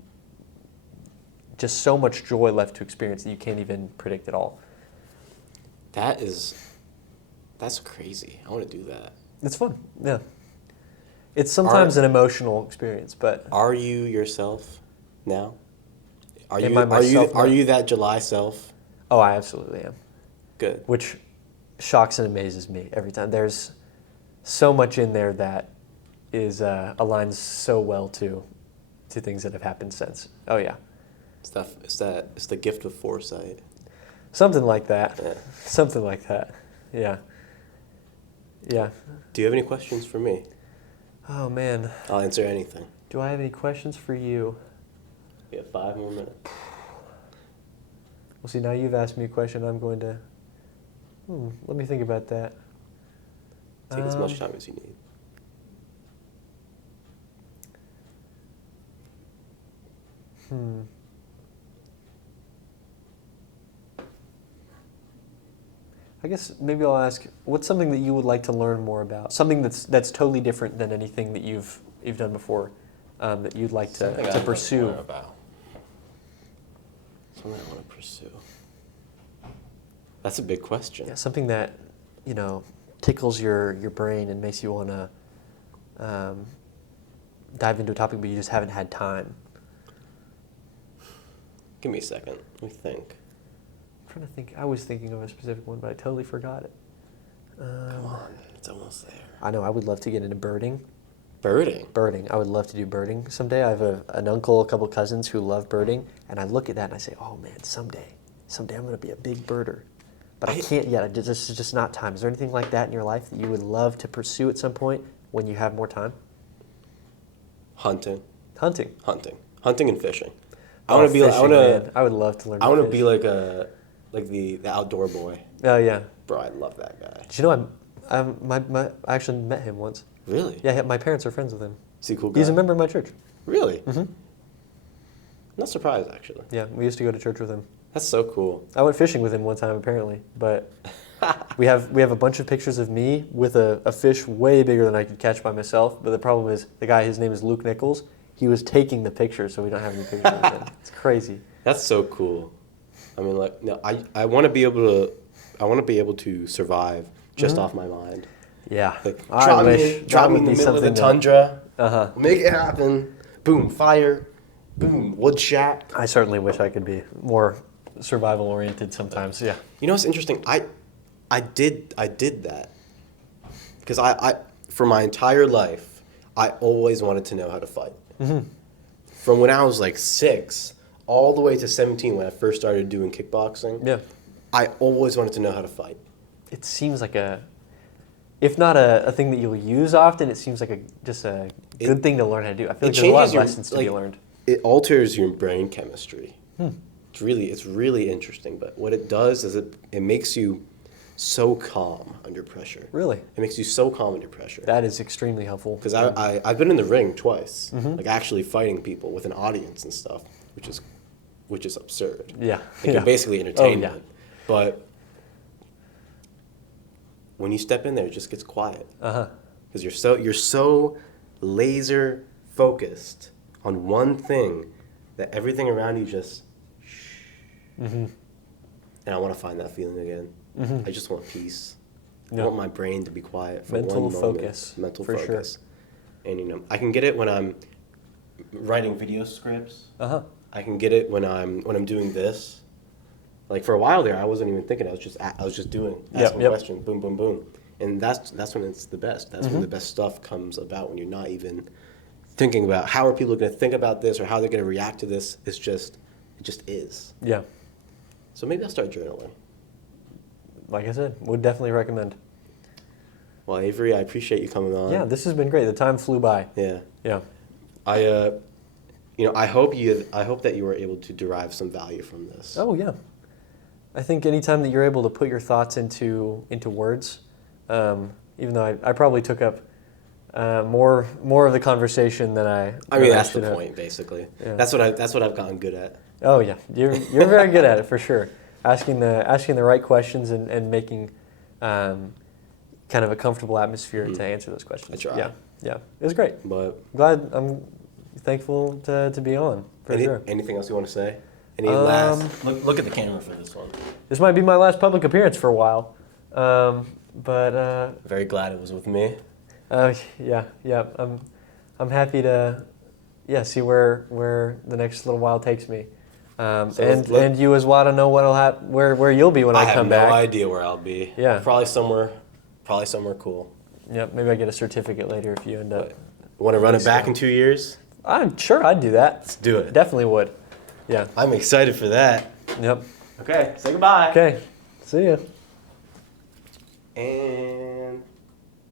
just so much joy left to experience that you can't even predict at all. That's crazy. I want to do that. It's fun, yeah. It's sometimes an emotional experience, but are you yourself now? Are myself you that July self? Oh, I absolutely am. Good. Which shocks and amazes me every time. There's so much in there that is aligns so well to things that have happened since. Oh yeah. It's the gift of foresight. Something like that. Yeah. Something like that. Yeah. Yeah. Do you have any questions for me? Oh man. I'll answer anything. Do I have any questions for you? We have 5 more minutes. Well, see, now you've asked me a question. I'm going to. Let me think about that. Take as much time as you need. I guess maybe I'll ask, what's something that you would like to learn more about? Something that's totally different than anything that you've done before, that you'd like to pursue. Something I want to pursue. That's a big question. Yeah, something that tickles your brain and makes you want to dive into a topic, but you just haven't had time. Give me a second. Let me think. I'm trying to think. I was thinking of a specific one, but I totally forgot it. Come on, it's almost there. I know. I would love to get into birding. Birding? I would love to do birding someday. I have an uncle, a couple cousins who love birding, and I look at that and I say, oh man, someday I'm going to be a big birder. But I can't yet. This is just not time. Is there anything like that in your life that you would love to pursue at some point when you have more time? Hunting and fishing. I would love to learn. I want to be like the outdoor boy. Oh yeah. Bro, I love that guy. Did you know I actually met him once. Really? Yeah, my parents are friends with him. Is he a cool guy? He's a member of my church. Really? Mm-hmm. Not surprised, actually. Yeah, we used to go to church with him. That's so cool. I went fishing with him one time, apparently, but we have a bunch of pictures of me with a fish way bigger than I could catch by myself. But the problem is the guy, his name is Luke Nichols. He was taking the pictures, so we don't have any pictures of him. It's crazy. That's so cool. I mean, like, no, I want to be able to survive just off my mind. Yeah. Like, drop me in the middle of the tundra. Make it happen. Boom, fire. Boom, wood shack. I certainly wish I could be more survival oriented sometimes. Yeah. You know what's interesting? I did that because I for my entire life I always wanted to know how to fight. Mm-hmm. From when I was like 6 all the way to 17 when I first started doing kickboxing. Yeah. I always wanted to know how to fight. It seems like if not a thing that you'll use often, it seems like just a good thing to learn how to do. I feel like there's a lot of lessons to be learned. It alters your brain chemistry. It's really interesting. But what it does is it makes you so calm under pressure. Really? It makes you so calm under pressure. That is extremely helpful. Because I've been in the ring twice, like actually fighting people with an audience and stuff, which is absurd. Yeah. Like you're basically entertainment. Oh, yeah. But when you step in there, it just gets quiet. Because you're so laser focused on one thing that everything around you just shh. Mm-hmm. And I want to find that feeling again. Mm-hmm. I just want peace. I want my brain to be quiet for mental one moment. Focus. Mental for focus. Sure. And I can get it when I'm writing video scripts. I can get it when I'm doing this. Like for a while there, I wasn't even thinking. I was just asking questions. Boom, boom, boom. And that's when it's the best. That's when the best stuff comes about, when you're not even thinking about how are people going to think about this or how they're going to react to this. It just is. Yeah. So maybe I'll start journaling. Like I said, would definitely recommend. Well, Avery, I appreciate you coming on. Yeah, this has been great. The time flew by. Yeah. Yeah. I hope that you were able to derive some value from this. Oh yeah. I think anytime that you're able to put your thoughts into words, even though I probably took up more of the conversation than I mean, that's should the have. point, basically. Yeah. That's what I've gotten good at. Oh yeah, you're very good at it for sure. Asking the right questions and making kind of a comfortable atmosphere to answer those questions. I try. Yeah, it was great. But I'm thankful to be on for sure. anything else you want to say? Any last? Look at the camera for this one. This might be my last public appearance for a while, but Very glad it was with me. yeah. I'm happy to see where the next little while takes me. And you as well to know what'll happen, where you'll be when I come back. I have no idea where I'll be. Yeah. Probably somewhere cool. Yep, maybe I get a certificate later if you end up. Want to run it back in 2 years? I'm sure I'd do that. Let's do it. Definitely would. Yeah. I'm excited for that. Yep. Okay, say goodbye. Okay. See ya. And